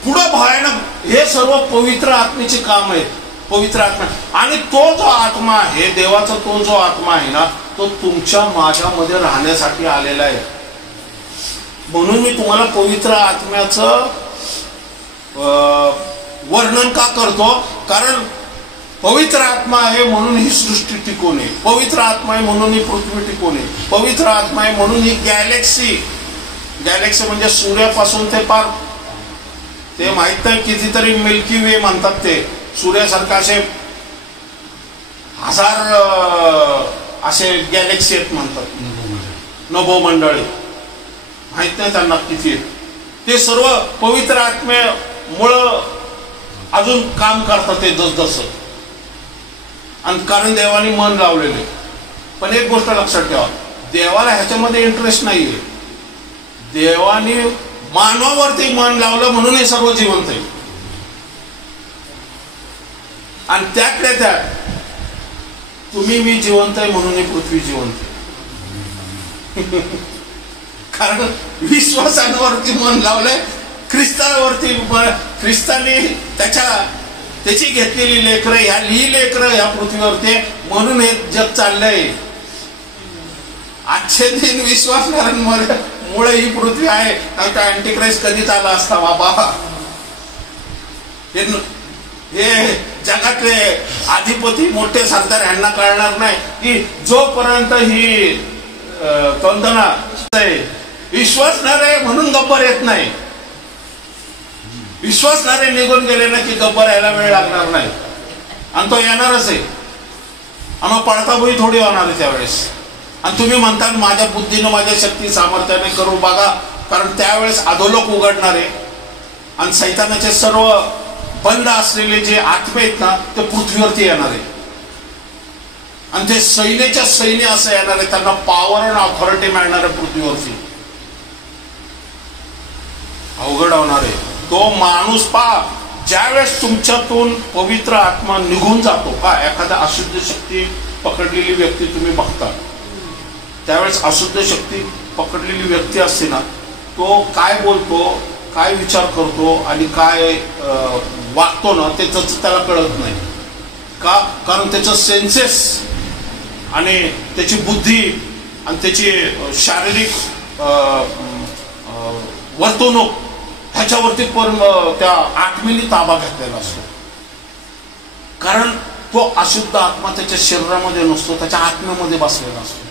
पुढं भयानक, हे सर्व पवित्र आत्मेचे काम आहेत. पवित्र आत्मा. आणि तो जो आत्मा आहे, देवाचा तो जो आत्मा आहे ना, तो तुमच्या माझ्यामध्ये राहण्यासाठी आलेला आहे. म्हणून मी तुम्हाला पवित्र आत्म्याचं वर्णन का करतो, कारण पवित्र आत्मा आहे म्हणून ही सृष्टी टिकून आहे, पवित्र आत्मा आहे म्हणून ही पृथ्वी टिकून आहे, पवित्र आत्मा आहे म्हणून ही गॅलेक्सी म्हणजे सूर्यापासून ते पार ते माहित नाही कितीतरी मिल्की वे म्हणतात, ते सूर्यासारखा असे हजार असे गॅलेक्सी आहेत म्हणतात, नभोमंडळी माहित नाही त्यांना किती आहेत. ते सर्व पवित्र आत्म्यामुळं अजून काम करतात ते जसजसं, आणि कारण देवाने मन लावलेले. पण एक गोष्ट लक्षात ठेवा, देवाला ह्याच्यामध्ये इंटरेस्ट नाहीये. देवाने मानवावरती मन लावलं म्हणून हे सर्व जिवंत आहे. आणि त्यातल्या त्यात तुम्ही मी जिवंत आहे म्हणून ही पृथ्वी जिवंत आहे. कारण विश्वासांवरती मन लावलंय, ख्रिस्तावरती. ख्रिस्ताने त्याची घेतलेली लेकरं, ह्या लेकरं ह्या पृथ्वीवरती, म्हणून हे जग चाललंय. आजचे दिन विश्वासणाऱ्यांमुळे ही पृथ्वी आहे. आता अँटिक्राइस्ट कधीच आला असता बाबा. हे जगातले अधिपती मोठे सरदार यांना कळणार नाही की जोपर्यंत ही तंतना विश्वासणारे म्हणून गब्बर येत नाही. विश्वासणारे निघून गेले ना की गब्बर यायला वेळ लागणार नाही, आणि तो येणारच आहे. आणि पळता बोई थोडी होणार आहे त्यावेळेस. आणि तुम्ही म्हणता माझ्या बुद्धीनं माझ्या शक्ती सामर्थ्याने करू बघा, कारण त्यावेळेस अधोलोक उघडणार आहे आणि सैतानाचे सर्व बंद असलेले जे आत्मे आहेत ना ते पृथ्वीवरती येणार आहे. आणि ते सैन्याच्या सैन्य असं येणार आहे, त्यांना पॉवर आणि ऑथॉरिटी मिळणार आहे पृथ्वीवरती. अवघड होणार आहे तो माणूस. ज्यावेळेस तुमच्यातून पवित्र आत्मा निघून जातो, एखादा अशुद्ध शक्ती पकडलेली व्यक्ती तुम्ही बघता, त्यावेळेस अशुद्ध शक्ती पकडलेली व्यक्ती असते ना, तो काय बोलतो, काय विचार करतो आणि काय वागतो ना, ते त्याला कळत नाही. का? कारण त्याचं सेन्सेस आणि त्याची बुद्धी आणि त्याची शारीरिक वर्तणूक ह्याच्यावरती पण त्या आत्मेने ताबा घेतलेला असतो. कारण तो अशुद्ध आत्मा त्याच्या शरीरामध्ये नसतो, त्याच्या आत्म्यामध्ये बसलेला असतो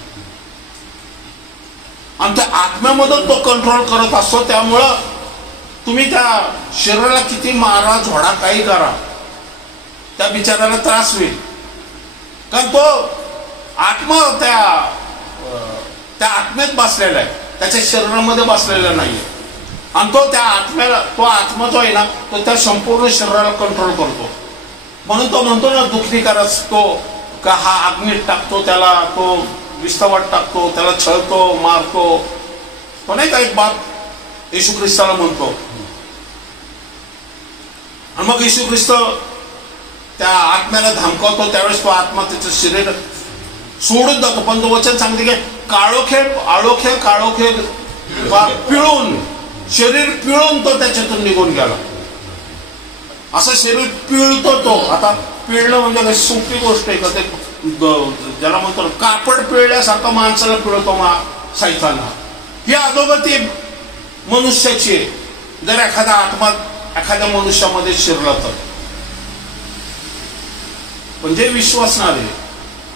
आणि त्या आत्म्यामध्ये तो कंट्रोल करत असतो. त्यामुळं तुम्ही त्या शरीराला किती मारा, झोडा, काही करा, त्या बिचाराला त्रास होईल. कारण तो आत्मा त्या आत्म्यात बसलेला आहे, त्याच्या शरीरामध्ये बसलेला नाहीये. आणि तो त्या आत्म्याला, तो आत्मा जो आहे ना, तो त्या संपूर्ण शरीराला कंट्रोल करतो. म्हणून तो म्हणतो ना, दुखणी करत तो का हा अग्नीत टाकतो, त्याला तो विस्तवात टाकतो, त्याला छळतो, मारतो. तो नाही का एक बाप येशू ख्रिस्ताला म्हणतो. आणि मग येशू ख्रिस्त त्या आत्म्याला धमकावतो, त्यावेळेस तो आत्मा त्याचं शरीर सोडून जातो. पण तो वचन सांगते की आळोखे काळोखे पिळून, शरीर पिळून तो त्याच्यातून निघून गेला. असं शरीर पिळतो तो. आता पिळणं म्हणजे काही सोपी गोष्ट आहे का? ते ज्याला म्हणतो कापड पिळल्यासारखं माणसाला पिळतो सैतान. ही अधोगती मनुष्याची आहे. जर एखादा आत्मा एखाद्या मनुष्यामध्ये शिरला तर, म्हणजे विश्वासणारे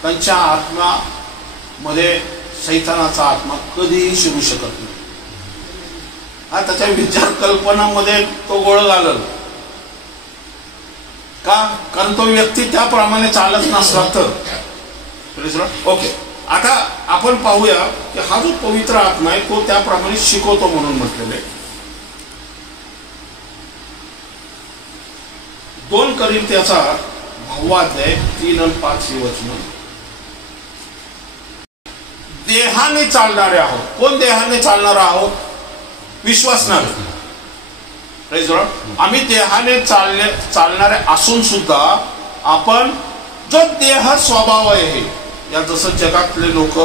त्यांच्या आत्म्यामध्ये सैतानाचा आत्मा कधीही शिरू शकत नाही. हा त्याच्या विचार कल्पनामध्ये तो गोळ घालल. का? कारण तो व्यक्ती त्याप्रमाणे चालत नसला तर. ओके, आता आपण पाहूया की हा जो पवित्र आत्मा आहे तो त्याप्रमाणे शिकवतो म्हणून म्हटलेलं आहे. 2 कोरिन्थ्याचा 10 अध्याय 3 आणि 5 ही वचनं. देहाने चालणारे आहोत. कोण देहाने चालणार आहोत? विश्वासणारे. आम्ही देहाने चालणारे असून सुद्धा आपण जो देह स्वभाव आहे, या जसं जगातले लोक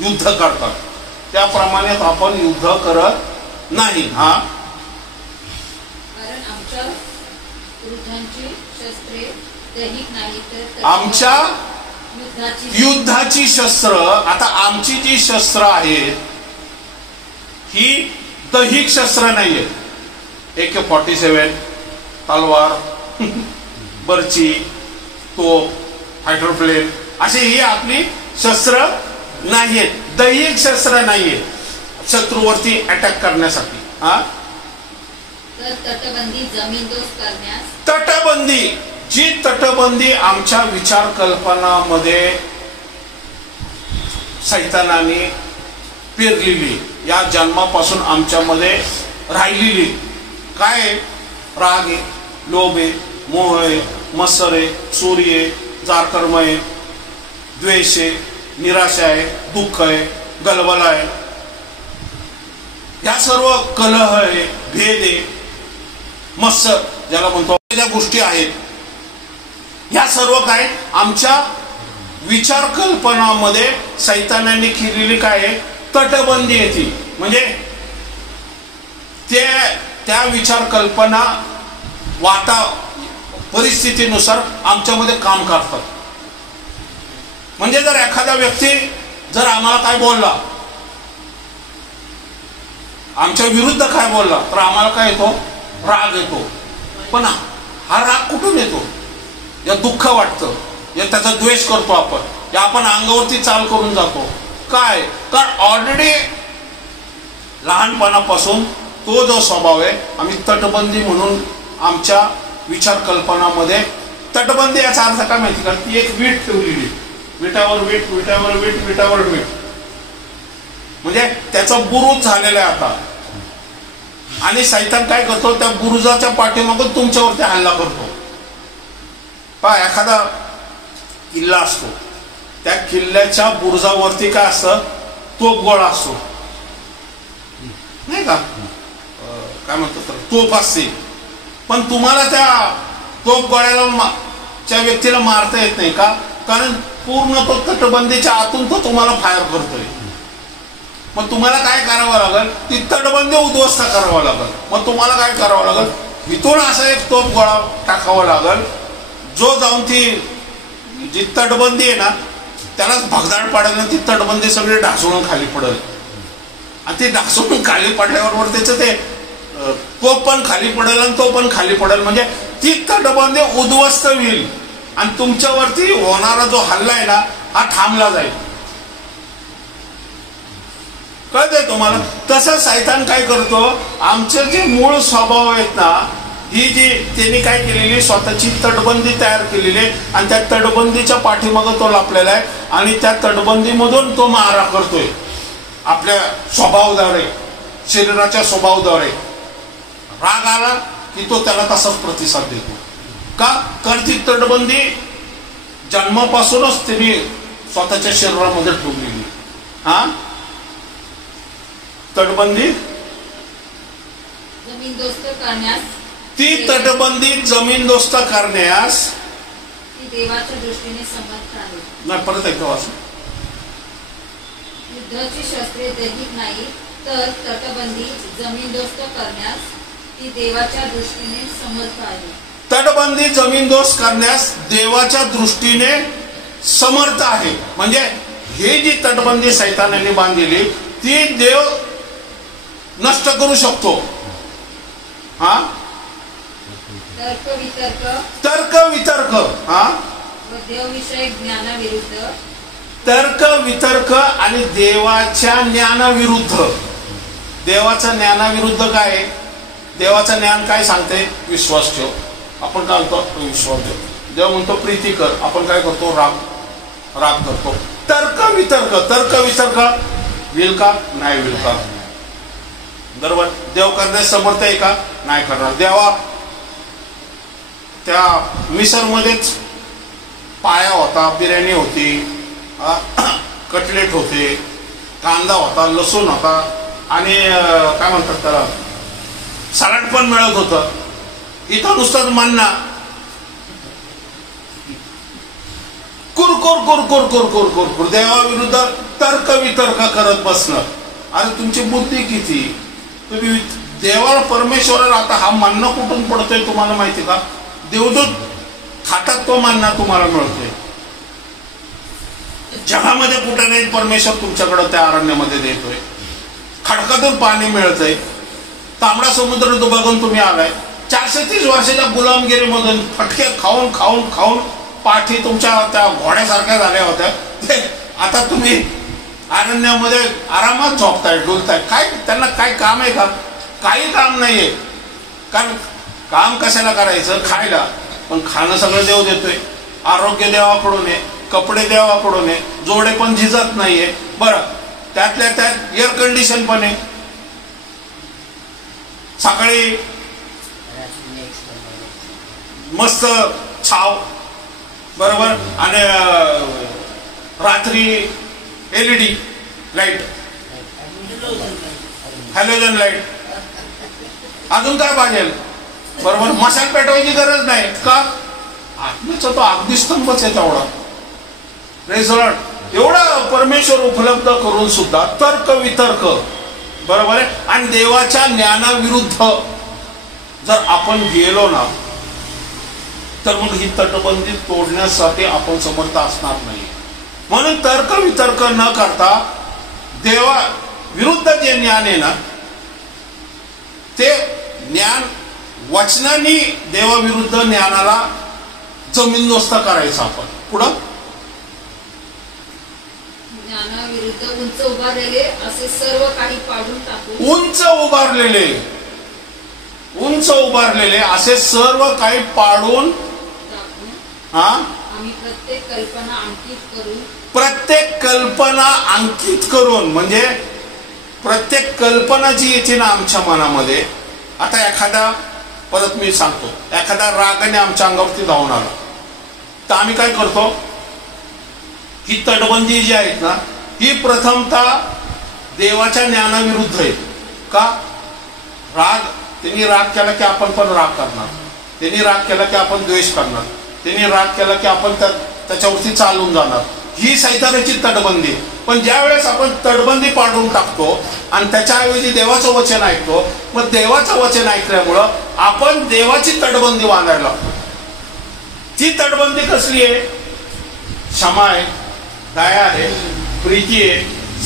युद्ध करतात त्याप्रमाणे आपण युद्ध करत नाही. कारण आमच्या विरुद्धांची शस्त्रे दैहिक नाही तर आमच्या युद्धाची युद्धाची शस्त्र, आता आमची जी शस्त्र आहेत ही दैहिक शस्त्र नाहीये. AK-47 तलवार, बर्ची, तोप, फायटर प्लेन अशी ही आपली शस्त्र नाहीयेत. दैहिक शस्त्र नाहीये शत्रूवरती अटॅक करण्यासाठी. तर तटबंदी जमीनदोस्त करण्यास, तटबंदी, जी तटबंदी आमच्या विचार कल्पनामध्ये सैतानाने पेरलेली, या जन्मापासून आमच्यामध्ये राहिलेली काय आहे? राग आहे, लोभ आहे, मोह आहे, मत्सर आहे, चोरी आहे, जारकर्म आहे, द्वेष आहे, निराशा आहे, दुःख आहे, गलबला आहे, या सर्व कलह आहे, भेद आहे, मत्सर ज्याला म्हणतो, ज्या गोष्टी आहेत या सर्व काय आमच्या विचार कल्पनामध्ये सैतानाने केलेली काय आहे? तटबंदी येते. म्हणजे त्या विचार कल्पना परिस्थितीनुसार आमच्यामध्ये काम करतात. म्हणजे जर एखादा व्यक्ती जर आम्हाला काय बोलला, आमच्या विरुद्ध काय बोलला, तर आम्हाला काय येतो? राग येतो. पण हा राग कुठून येतो? या दुःख वाटतं, या त्याचा द्वेष करतो आपण, या आपण अंगावरती चाल करून जातो. काय? कारण ऑलरेडी लहानपणापासून तो जो स्वभाव आहे आम्ही तटबंदी म्हणून आमच्या विचार कल्पनामध्ये. तटबंदी याचा अर्थ काय माहिती का? ती एक वीट ठेवलेली, विटावर वीट, विटावर वीट, विटावर वीट, म्हणजे त्याचा बुरुज झालेला आहे आता. आणि सैतान काय करतो? त्या बुरुजाच्या पाठीमागून तुमच्यावरती हल्ला करतो. पहा, एखादा किल्ला असतो, त्या किल्ल्याच्या बुरुजावरती काय असतं? तोफगोळा असतो, नाही का? काय म्हणतो तर तोफ असते. पण तुम्हाला त्या तोफगोळ्याला त्या व्यक्तीला मारता येत नाही का? कारण पूर्ण तो तटबंदीच्या आतून तो तुम्हाला फायर करतोय. मग तुम्हाला काय करावं लागेल? ती तटबंदी उद्ध्वस्त करावं लागेल. मग तुम्हाला काय करावं लागेल? इथून असा एक तोफगोळा टाकावा लागेल जो जाऊन ती जी तटबंदी आहे ना त्यालाच भगदाड पाडेल, ती तटबंदी सगळी ढासळून खाली पडेल. आणि ती ढासळून खाली पडल्याबरोबर त्याचं ते तो पण खाली पडेल आणि तो पण खाली पडेल. म्हणजे ती तटबंदी उद्ध्वस्त होईल आणि तुमच्यावरती होणारा जो हल्ला आहे ना हा थांबला जाईल. कळतंय तुम्हाला? तसं सैतान काय करतो? आमचे जे मूळ स्वभाव आहेत ना, ही जी त्यांनी काय केलेली स्वतःची तटबंदी तयार केलेली आहे आणि त्या तटबंदीच्या पाठीमागं तो लपलेला आहे आणि त्या तटबंदीमधून तो मारा करतोय आपल्या स्वभावाद्वारे, शरीराच्या स्वभावाद्वारे. राग आला की तो त्याला तसाच प्रतिसाद देतो. का? कारण ती तटबंदी जन्मापासूनच त्यांनी स्वतःच्या शरीरामध्ये ठेवलेली. तटबंदी जमीनदोस्त करण्यास, ती तटबंदी जमीनदोस्त करण्यास ती देवाच्या दृष्टीने समर्थ आहे. नाही, परत एकदा वाच. युद्धाची शस्त्रे दैहिक नाही तर तटबंदी जमीनदोस्त करण्यास ती देवाच्या दृष्टीने समर्थ आहे. तटबंदी जमीनदोस्त करण्यास देवाच्या दृष्टीने समर्थ आहे. म्हणजे ही जी तटबंदी सैतानाने बांधलेली ती देव नष्ट करू शकतो. तर्क वितर्क व देवविषयक ज्ञानाविरुद्ध, तर्क वितर्क आणि देवाच्या ज्ञानाविरुद्ध. देवाच्या ज्ञानाविरुद्ध काय आहे? देवाचं ज्ञान काय सांगते? विश्वास ठेव. आपण काय म्हणतो? विश्वास ठेव. देव म्हणतो प्रीती कर, आपण काय करतो? राग करतो. तर्क वितर्क, तर्क वितर्क विल का? नाही विल का? बरोबर. देव करण्यास समर्थ आहे का? नाही करणार. देवा त्या मिसरमध्येच पाया होता, बिर्याणी होती, कटलेट होते, कांदा होता, लसूण होता आणि काय म्हणतात त्याला सलाड पण मिळत होतं. इथं नुसतं मन्ना कुरकुर कुरकुर कुरकुर कुरकुर. देवाविरुद्ध तर्क वितर्क करत बसणं. अरे तुमची बुद्धी किती? तुम्ही देवाला, परमेश्वराला, आता हा मन्ना कुठून पडतोय तुम्हाला माहिती का? देवदूत खातात तो मानना तुम्हाला मिळतोय. जगामध्ये कुठे नाही परमेश्वर तुमच्याकडे त्या अरण्यामध्ये देतोय. खडकातून पाणी मिळतंय. तांबडा समुद्र तो बघून तुम्ही आलाय. 430 वर्षाच्या गुलामगिरीमधून फटके खाऊन खाऊन खाऊन पाठी तुमच्या त्या घोड्यासारख्या झाल्या होत्या. आता तुम्ही अरण्यामध्ये आरामात झोपताय, डुलताय. काय त्यांना काय काम आहे का? काही काम नाहीये. कारण काम कशाला करायचं? खायला. पण खाणं सगळं देव देतोय. आरोग्य देवाकडून आहे, कपडे देवाकडून आहे, जोडे पण झिजत नाहीये. बरं, त्यातल्या त्यात एअर कंडिशन पण आहे. सकाळी मस्त छाव, बरोबर, आणि रात्री LED लाईट, हॅलोजन लाईट. अजून काय पाहिजे? बरोबर, मशाल पेटवायची गरज नाही का? आत्म्याचा तो अग्निस्तंभच आहे तेवढा. रिझल्ट एवढा परमेश्वर उपलब्ध करून सुद्धा तर्क वितर्क, बरोबर आहे, आणि देवाच्या ज्ञानाविरुद्ध जर आपण गेलो ना, तर मग ही तटबंदी तोडण्यासाठी आपण समर्थ असणार नाही. म्हणून तर्क वितर्क न करता देवा विरुद्ध जे ज्ञान आहे ना, ते ज्ञान वचनाने देवाविरुद्ध ज्ञानाला जमीनदोस्त करायचं. आपण पुढं ज्ञानाविरुद्ध उंच उभारलेले असे सर्व काही पाडून टाकून, उंच उभारलेले असे सर्व काही पाडून आम्ही प्रत्येक कल्पना अंकित करून, म्हणजे प्रत्येक कल्पना जी येते ना आमच्या मनामध्ये. आता एखादा, परत मी सांगतो, एखादा रागाने आमच्या अंगावरती धावून आला, तर आम्ही काय करतो? ही तटबंदी जी आहेत ना, ही प्रथमतः देवाच्या ज्ञानाविरुद्ध आहे. का? त्यांनी राग केला की आपण पण राग करणार, त्यांनी राग केला की आपण द्वेष करणार, त्यांनी राग केला की आपण त्याच्यावरती चालून जाणार. ही सैतानाची तटबंदी. पण ज्या वेळेस आपण तटबंदी पाडून टाकतो आणि त्याच्याऐवजी देवाचं वचन ऐकतो, मग देवाचं वचन ऐकल्यामुळं आपण देवाची तटबंदी बांधायला लागतो. ती तटबंदी कसली आहे? क्षमा आहे, दया आहे, प्रीती आहे,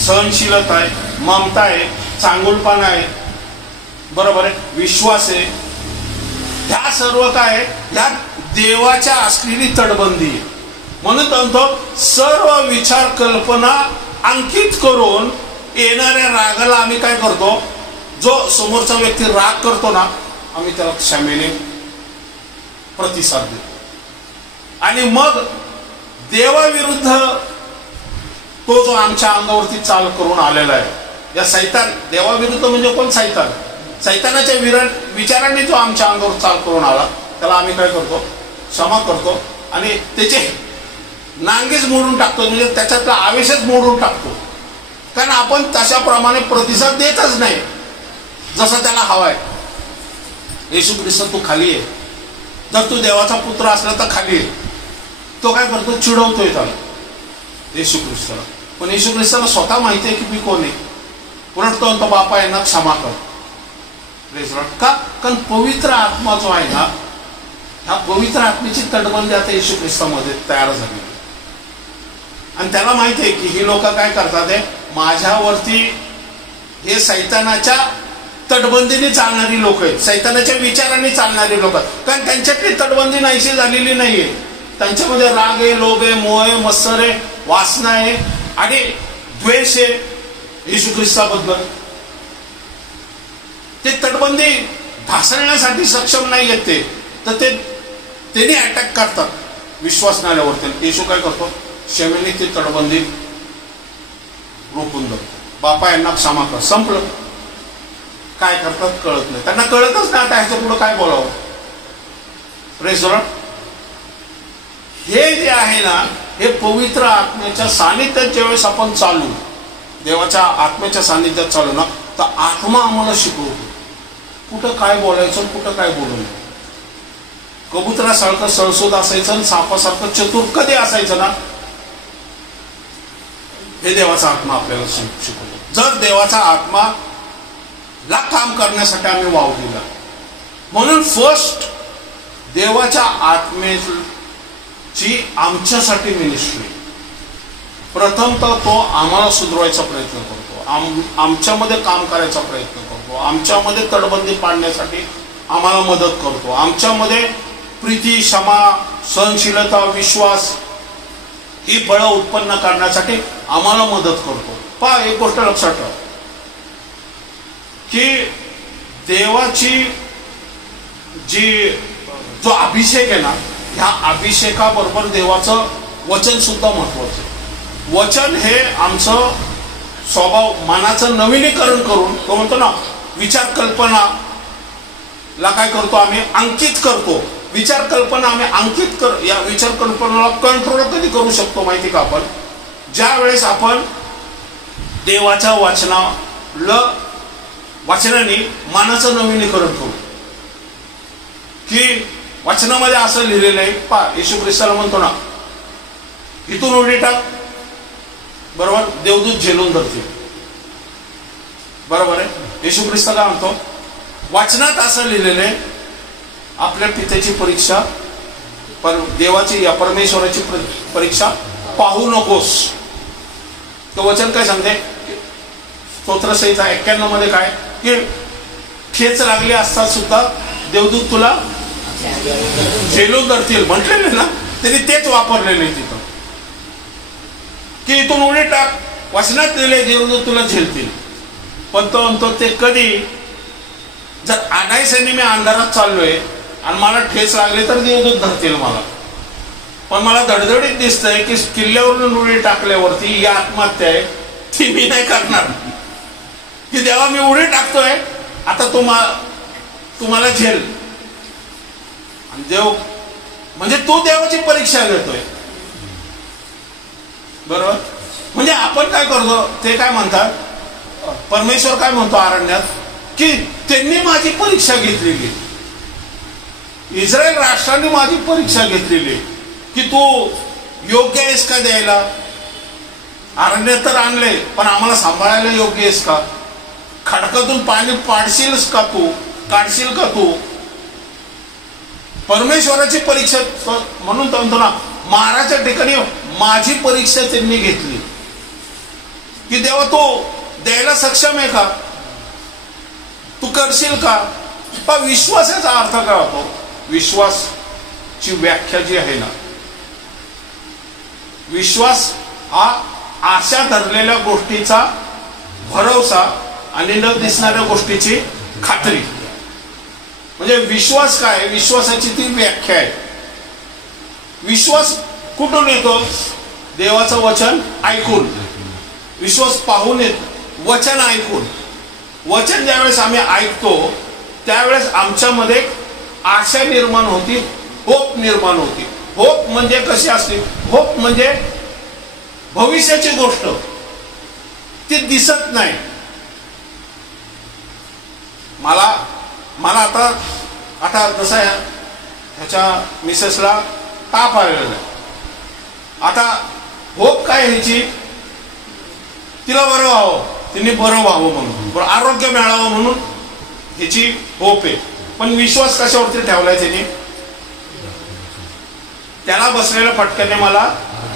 सहनशीलता आहे, ममता आहे, चांगुलपणा आहे, बरोबर आहे, विश्वास आहे. ह्या सर्व काय ह्या देवाच्या असलेली तटबंदी आहे. म्हणून म्हणतो सर्व विचार कल्पना अंकित करून येणाऱ्या रागाला आम्ही काय करतो? जो समोरचा व्यक्ती राग करतो ना, आम्ही त्याला क्षमेने प्रतिसाद देतो. आणि मग देवाविरुद्ध तो जो आमच्या अंगावरती चाल करून आलेला आहे, या सैतान, देवाविरुद्ध म्हणजे कोण? सैतान. सैतानाच्या विचारांनी जो आमच्या अंगावर चाल करून आला, त्याला आम्ही काय करतो? क्षमा करतो आणि त्याचे नांगेच मोडून टाकतो, म्हणजे त्याच्यातला आवेशच मोडून टाकतो. कारण आपण तशाप्रमाणे प्रतिसाद देतच नाही जसं त्याला हवाय. येशू ख्रिस्त तू खाली आहे, जर तू देवाचा पुत्र असला तर खाली आहे. तो काय करतो? चिडवतोय त्याला, येशू ख्रिस्ताला. पण येशू ख्रिस्ताला स्वतः माहिती आहे की मी कोण आहे. उलट तो म्हणतो बापा यांना क्षमा कर. का? कारण पवित्र आत्मा जो आहे ना, ह्या पवित्र आत्म्याची तटबंदी आता येशू ख्रिस्तामध्ये तयार झाली. आणि त्याला माहिती आहे की ही लोक काय करतात, माझ्यावरती हे सैतानाच्या तटबंदीने चालणारी लोक आहेत, सैतानाच्या विचारांनी चालणारी लोक. कारण त्यांच्यातली तटबंदी नाहीशी झालेली नाहीये. त्यांच्यामध्ये राग आहे, लोभ आहे, मोह आहे, मत्सर आहे, वासना आहे आणि द्वेष आहे येशू ख्रिस्ताबद्दल. ते तटबंदी ढासळण्यासाठी सक्षम नाही आहेत ते, तर त्यांनी अटॅक करतात विश्वास न आल्यावरती. येशू काय करतो? क्षमेने ती तटबंदी रोखून देतो. बापा यांना क्षमा कर. संपलं. काय करतात कळत नाही, त्यांना कळतच नाही आता ह्याच्या पुढे काय बोलावं. Praise the Lord. हे जे आहे ना, हे पवित्र आत्म्याच्या सानिध्यात ज्यावेळेस आपण चालू, देवाच्या आत्म्याच्या सानिध्यात चालू ना, तर आत्मा आम्हाला शिकवतो कुठं काय बोलायचं, कुठं काय बोलू नये. कबुतरासारखं सळसूद असायचं आणि सापासारखं चतुर कधी असायचं ना, हे देवाचा आत्मा आपल्याला शिकवतो. जर देवाचा आत्मा ला काम करण्यासाठी आम्ही वाव दिला. म्हणून फर्स्ट देवाच्या ची आमच्यासाठी मिनिस्ट्री. प्रथम तर तो आम्हाला सुधारायचा प्रयत्न करतो, आमच्यामध्ये काम करायचा प्रयत्न करतो, आमच्यामध्ये तडबंदी पाडण्यासाठी आम्हाला मदत करतो, आमच्यामध्ये प्रीती, क्षमा, सहनशीलता, विश्वास ही फळं उत्पन्न करण्यासाठी आम्हाला मदत करतो. पहा, एक गोष्ट लक्षात ठेवा की देवाची जो अभिषेक आहे ना, ह्या अभिषेकाबरोबर देवाचं वचन सुद्धा महत्वाचं आहे. वचन हे आमचं स्वभाव, मनाचं नवीनीकरण करून, तो म्हणतो ना विचार कल्पनाला काय करतो आम्ही, अंकित करतो. विचार कल्पना आम्ही अंकित या विचार कल्पनाला कंट्रोल कधी करू शकतो माहिती का आपण, ज्या वेळेस आपण देवाच्या वाचनाने मनाचं नवीनीकरण करू. की वचनामध्ये असं लिहिलेलं आहे, पहा येशू ख्रिस्ताला म्हणतो ना इथून उडी टाक, बरोबर, देवदूत झेलून धरतील. बरोबर आहे. येशू ख्रिस्त काय म्हणतो, वाचनात असं लिहिलेलं आहे, आपल्या पित्याची परीक्षा, देवाची या परमेश्वराची परीक्षा पाहू नकोस. तो वचन काय सांगते, स्तोत्रसंहिता 91 मध्ये काय की ठेच लागली असता सुद्धा देवदूत तुला झेलून धरतील म्हटलेले ना, त्यांनी तेच वापरलेले तिथं की इथून उडी टाक. वचनात दिले देवदूत तुला झेलतील. पण तो म्हणतो ते कधी, जर आणायसाठी मी अंधारात चाललोय आणि मला ठेच लागले तर देवदूत धरतील मला. पण मला धडधडीत दिसतंय की किल्ल्यावरून उडी टाकल्यावरती ही आत्महत्या आहे, ती मी नाही करणार. की देवा मी उडी टाकतोय, आता तुम्हाला झेल. आणि देव म्हणजे तू देवाची परीक्षा घेतोय. बरोबर. म्हणजे आपण काय करतो, ते काय म्हणतात, परमेश्वर काय म्हणतो अरण्यात की त्यांनी माझी परीक्षा घेतलेली, इस्रायल राष्ट्राने माझी परीक्षा घेतलेली की तू योग्य आहेस का द्यायला. अरण्यात तर आणले, पण आम्हाला सांभाळायला योग्य आहेस का, खडकातून पाणी काढशील का तू. परमेश्वराची परीक्षा, म्हणून तो म्हणतो ना महाराजच्या ठिकाणी माझी परीक्षा त्यांनी घेतली की देवा तू द्यायला सक्षम आहे का, तू करशील का. पण विश्वासाचा अर्थ काय होतो, विश्वासची व्याख्या जी आहे ना, विश्वास हा आशा धरलेल्या गोष्टीचा भरोसा आणि न दिसणाऱ्या गोष्टीची खात्री. म्हणजे विश्वास काय, विश्वासाची ती व्याख्या आहे. विश्वास कुठून येतो, देवाचं वचन ऐकून. विश्वास पाहून येतो, वचन ऐकून. वचन ज्यावेळेस आम्ही ऐकतो त्यावेळेस आमच्यामध्ये आशा निर्माण होती, होप निर्माण होती. होप म्हणजे कशी असते, होप म्हणजे भविष्याची गोष्ट, ती दिसत नाही. मला आता जसं ह्याच्या मिसेसला ताप आलेला आहे. आता होप काय ह्याची, तिला बरं व्हावं, तिने बरं व्हावं म्हणून, बरं आरोग्य मिळावं म्हणून ह्याची होप आहे. पण विश्वास कशावरती ठेवलाय त्याने, त्याला बसलेल्या फटक्याने मला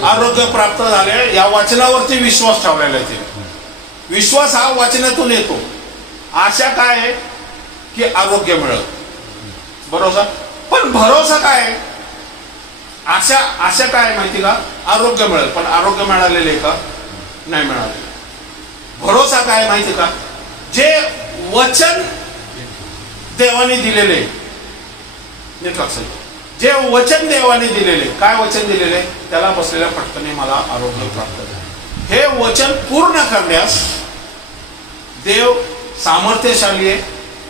आरोग्य प्राप्त झाले या वचनावरती विश्वास ठेवलेला आहे तिने. विश्वास हा वचनातून येतो. आशा काय आहे की आरोग्य मिळत, भरोसा. पण भरोसा काय, आशा काय माहिती का, आरोग्य मिळेल. पण आरोग्य मिळालेले का, नाही मिळाले. भरोसा काय माहिती का, जे वचन देवाने दिलेले, नीट लक्षात, जे वचन देवाने दिलेले, काय वचन दिलेले, त्याला बसलेल्या फटक्याने मला आरोग्य प्राप्त झाले. हे वचन पूर्ण करण्यास देव सामर्थ्यशाली आहे,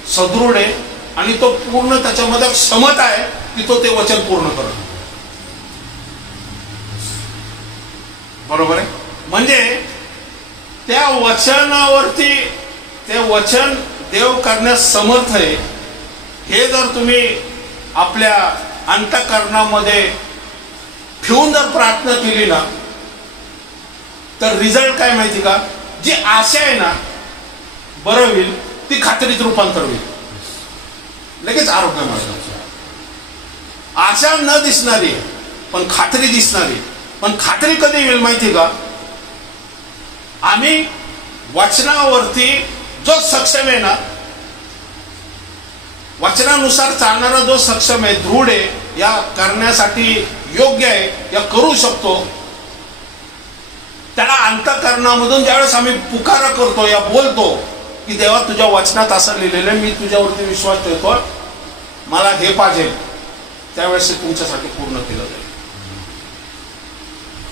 सदृढ आहे आणि तो पूर्ण त्याच्यामध्ये क्षमता आहे की तो ते वचन पूर्ण करतो. बरोबर आहे. म्हणजे त्या वचनावरती, ते वचन देव करण्यास समर्थ आहे. हे जर तुम्ही आपल्या अंतःकरणामध्ये ठेवून जर प्रार्थना केली ना, तर रिझल्ट काय माहिती का, जी आशा आहे ना बरं होईल, ती खात्रीत रूपांतर होईल, लगेच आरोग्य मिळतं. आशा न दिसणारी पण खात्री दिसणारी. पण खात्री कधी येईल माहिती का? आम्ही वचनावरती जो सक्षम आहे ना, वचनानुसार चालणारा जो सक्षम आहे, दृढ आहे, या करण्यासाठी योग्य आहे, या करू शकतो, त्याला अंतःकरणामधून ज्यावेळेस आम्ही पुकारा करतो या बोलतो की देवा तुझ्या वचनात असं लिहिलेलं आहे, मी तुझ्यावरती विश्वास ठेवतो, मला हे पाहिजे, त्यावेळेस ते तुमच्यासाठी पूर्ण केलं जाईल.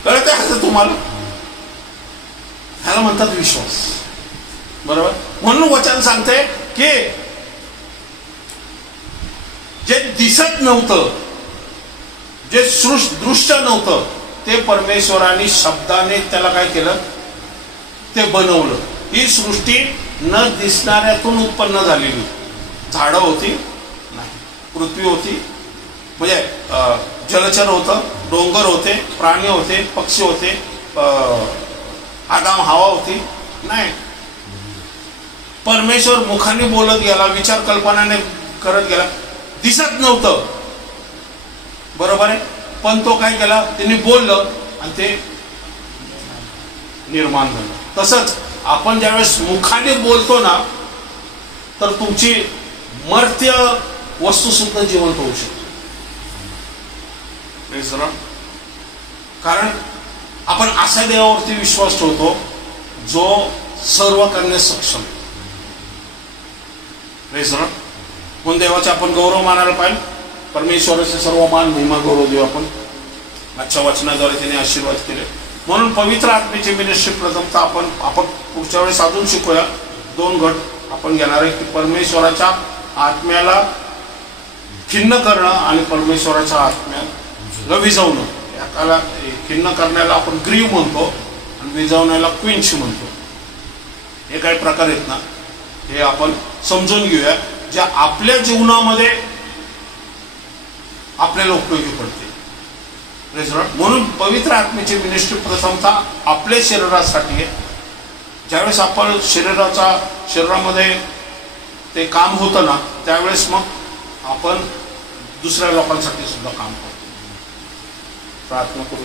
कळत आहे का तुम्हाला? ह्याला म्हणतात विश्वास. बरोबर. म्हणून वचन सांगते की जे दिसत नव्हतं, जे दृश्य नव्हतं, ते परमेश्वराने शब्दाने त्याला काय केलं, ते बनवलं. ही सृष्टी न दिसणाऱ्यातून उत्पन्न झालेली. झाडं होती नाही, पृथ्वी होती, म्हणजे जलचर होतं, डोंगर होते, प्राणी होते, पक्षी होते, आगाम हवा होती नाही. परमेश्वर मुखाने बोलत गेला, विचार कल्पनाने करत गेला. दिसत नव्हतं, बरोबर आहे, पण तो काय केला, त्यांनी बोललं आणि ते निर्माण झालं. तसंच आपण ज्यावेळेस मुखाने बोलतो ना, तर तुमची मर्त्य वस्तू सुद्धा जिवंत होऊ शकते. कारण आपण अशा देवावरती विश्वास ठेवतो जो सर्व करण्यास सक्षम आहे. म्हणून देवाचे आपण गौरव मानायला पाहिजे. परमेश्वराचे सर्व मान महिमा गौरव देऊ आपण. आजच्या वचनाद्वारे त्याने आशीर्वाद केले. म्हणून पवित्र आत्मेची मिनिस्ट्री प्रथमता आपण पुढच्या वेळेस अजून शिकूया. 2 गट आपण घेणार आहे की परमेश्वराच्या आत्म्याला खिन्न करणं आणि परमेश्वराच्या आत्म्याला विझवणं. याला खिन्न करण्याला आपण ग्रीव म्हणतो आणि विझवण्याला क्विंच म्हणतो. हे काही प्रकार आहेत ना, हे आपण समजून घेऊया, ज्या आपल्या जीवनामध्ये आपल्याला उपयोगी पडते. म्हणून पवित्र आत्म्याची मिनिस्ट्री प्रथमतः आपल्या शरीरासाठी आहे. ज्यावेळेस आपण शरीरामध्ये ते काम होतं ना, त्यावेळेस मग आपण दुसऱ्या लोकांसाठी सुद्धा काम करतो. प्रार्थना करू.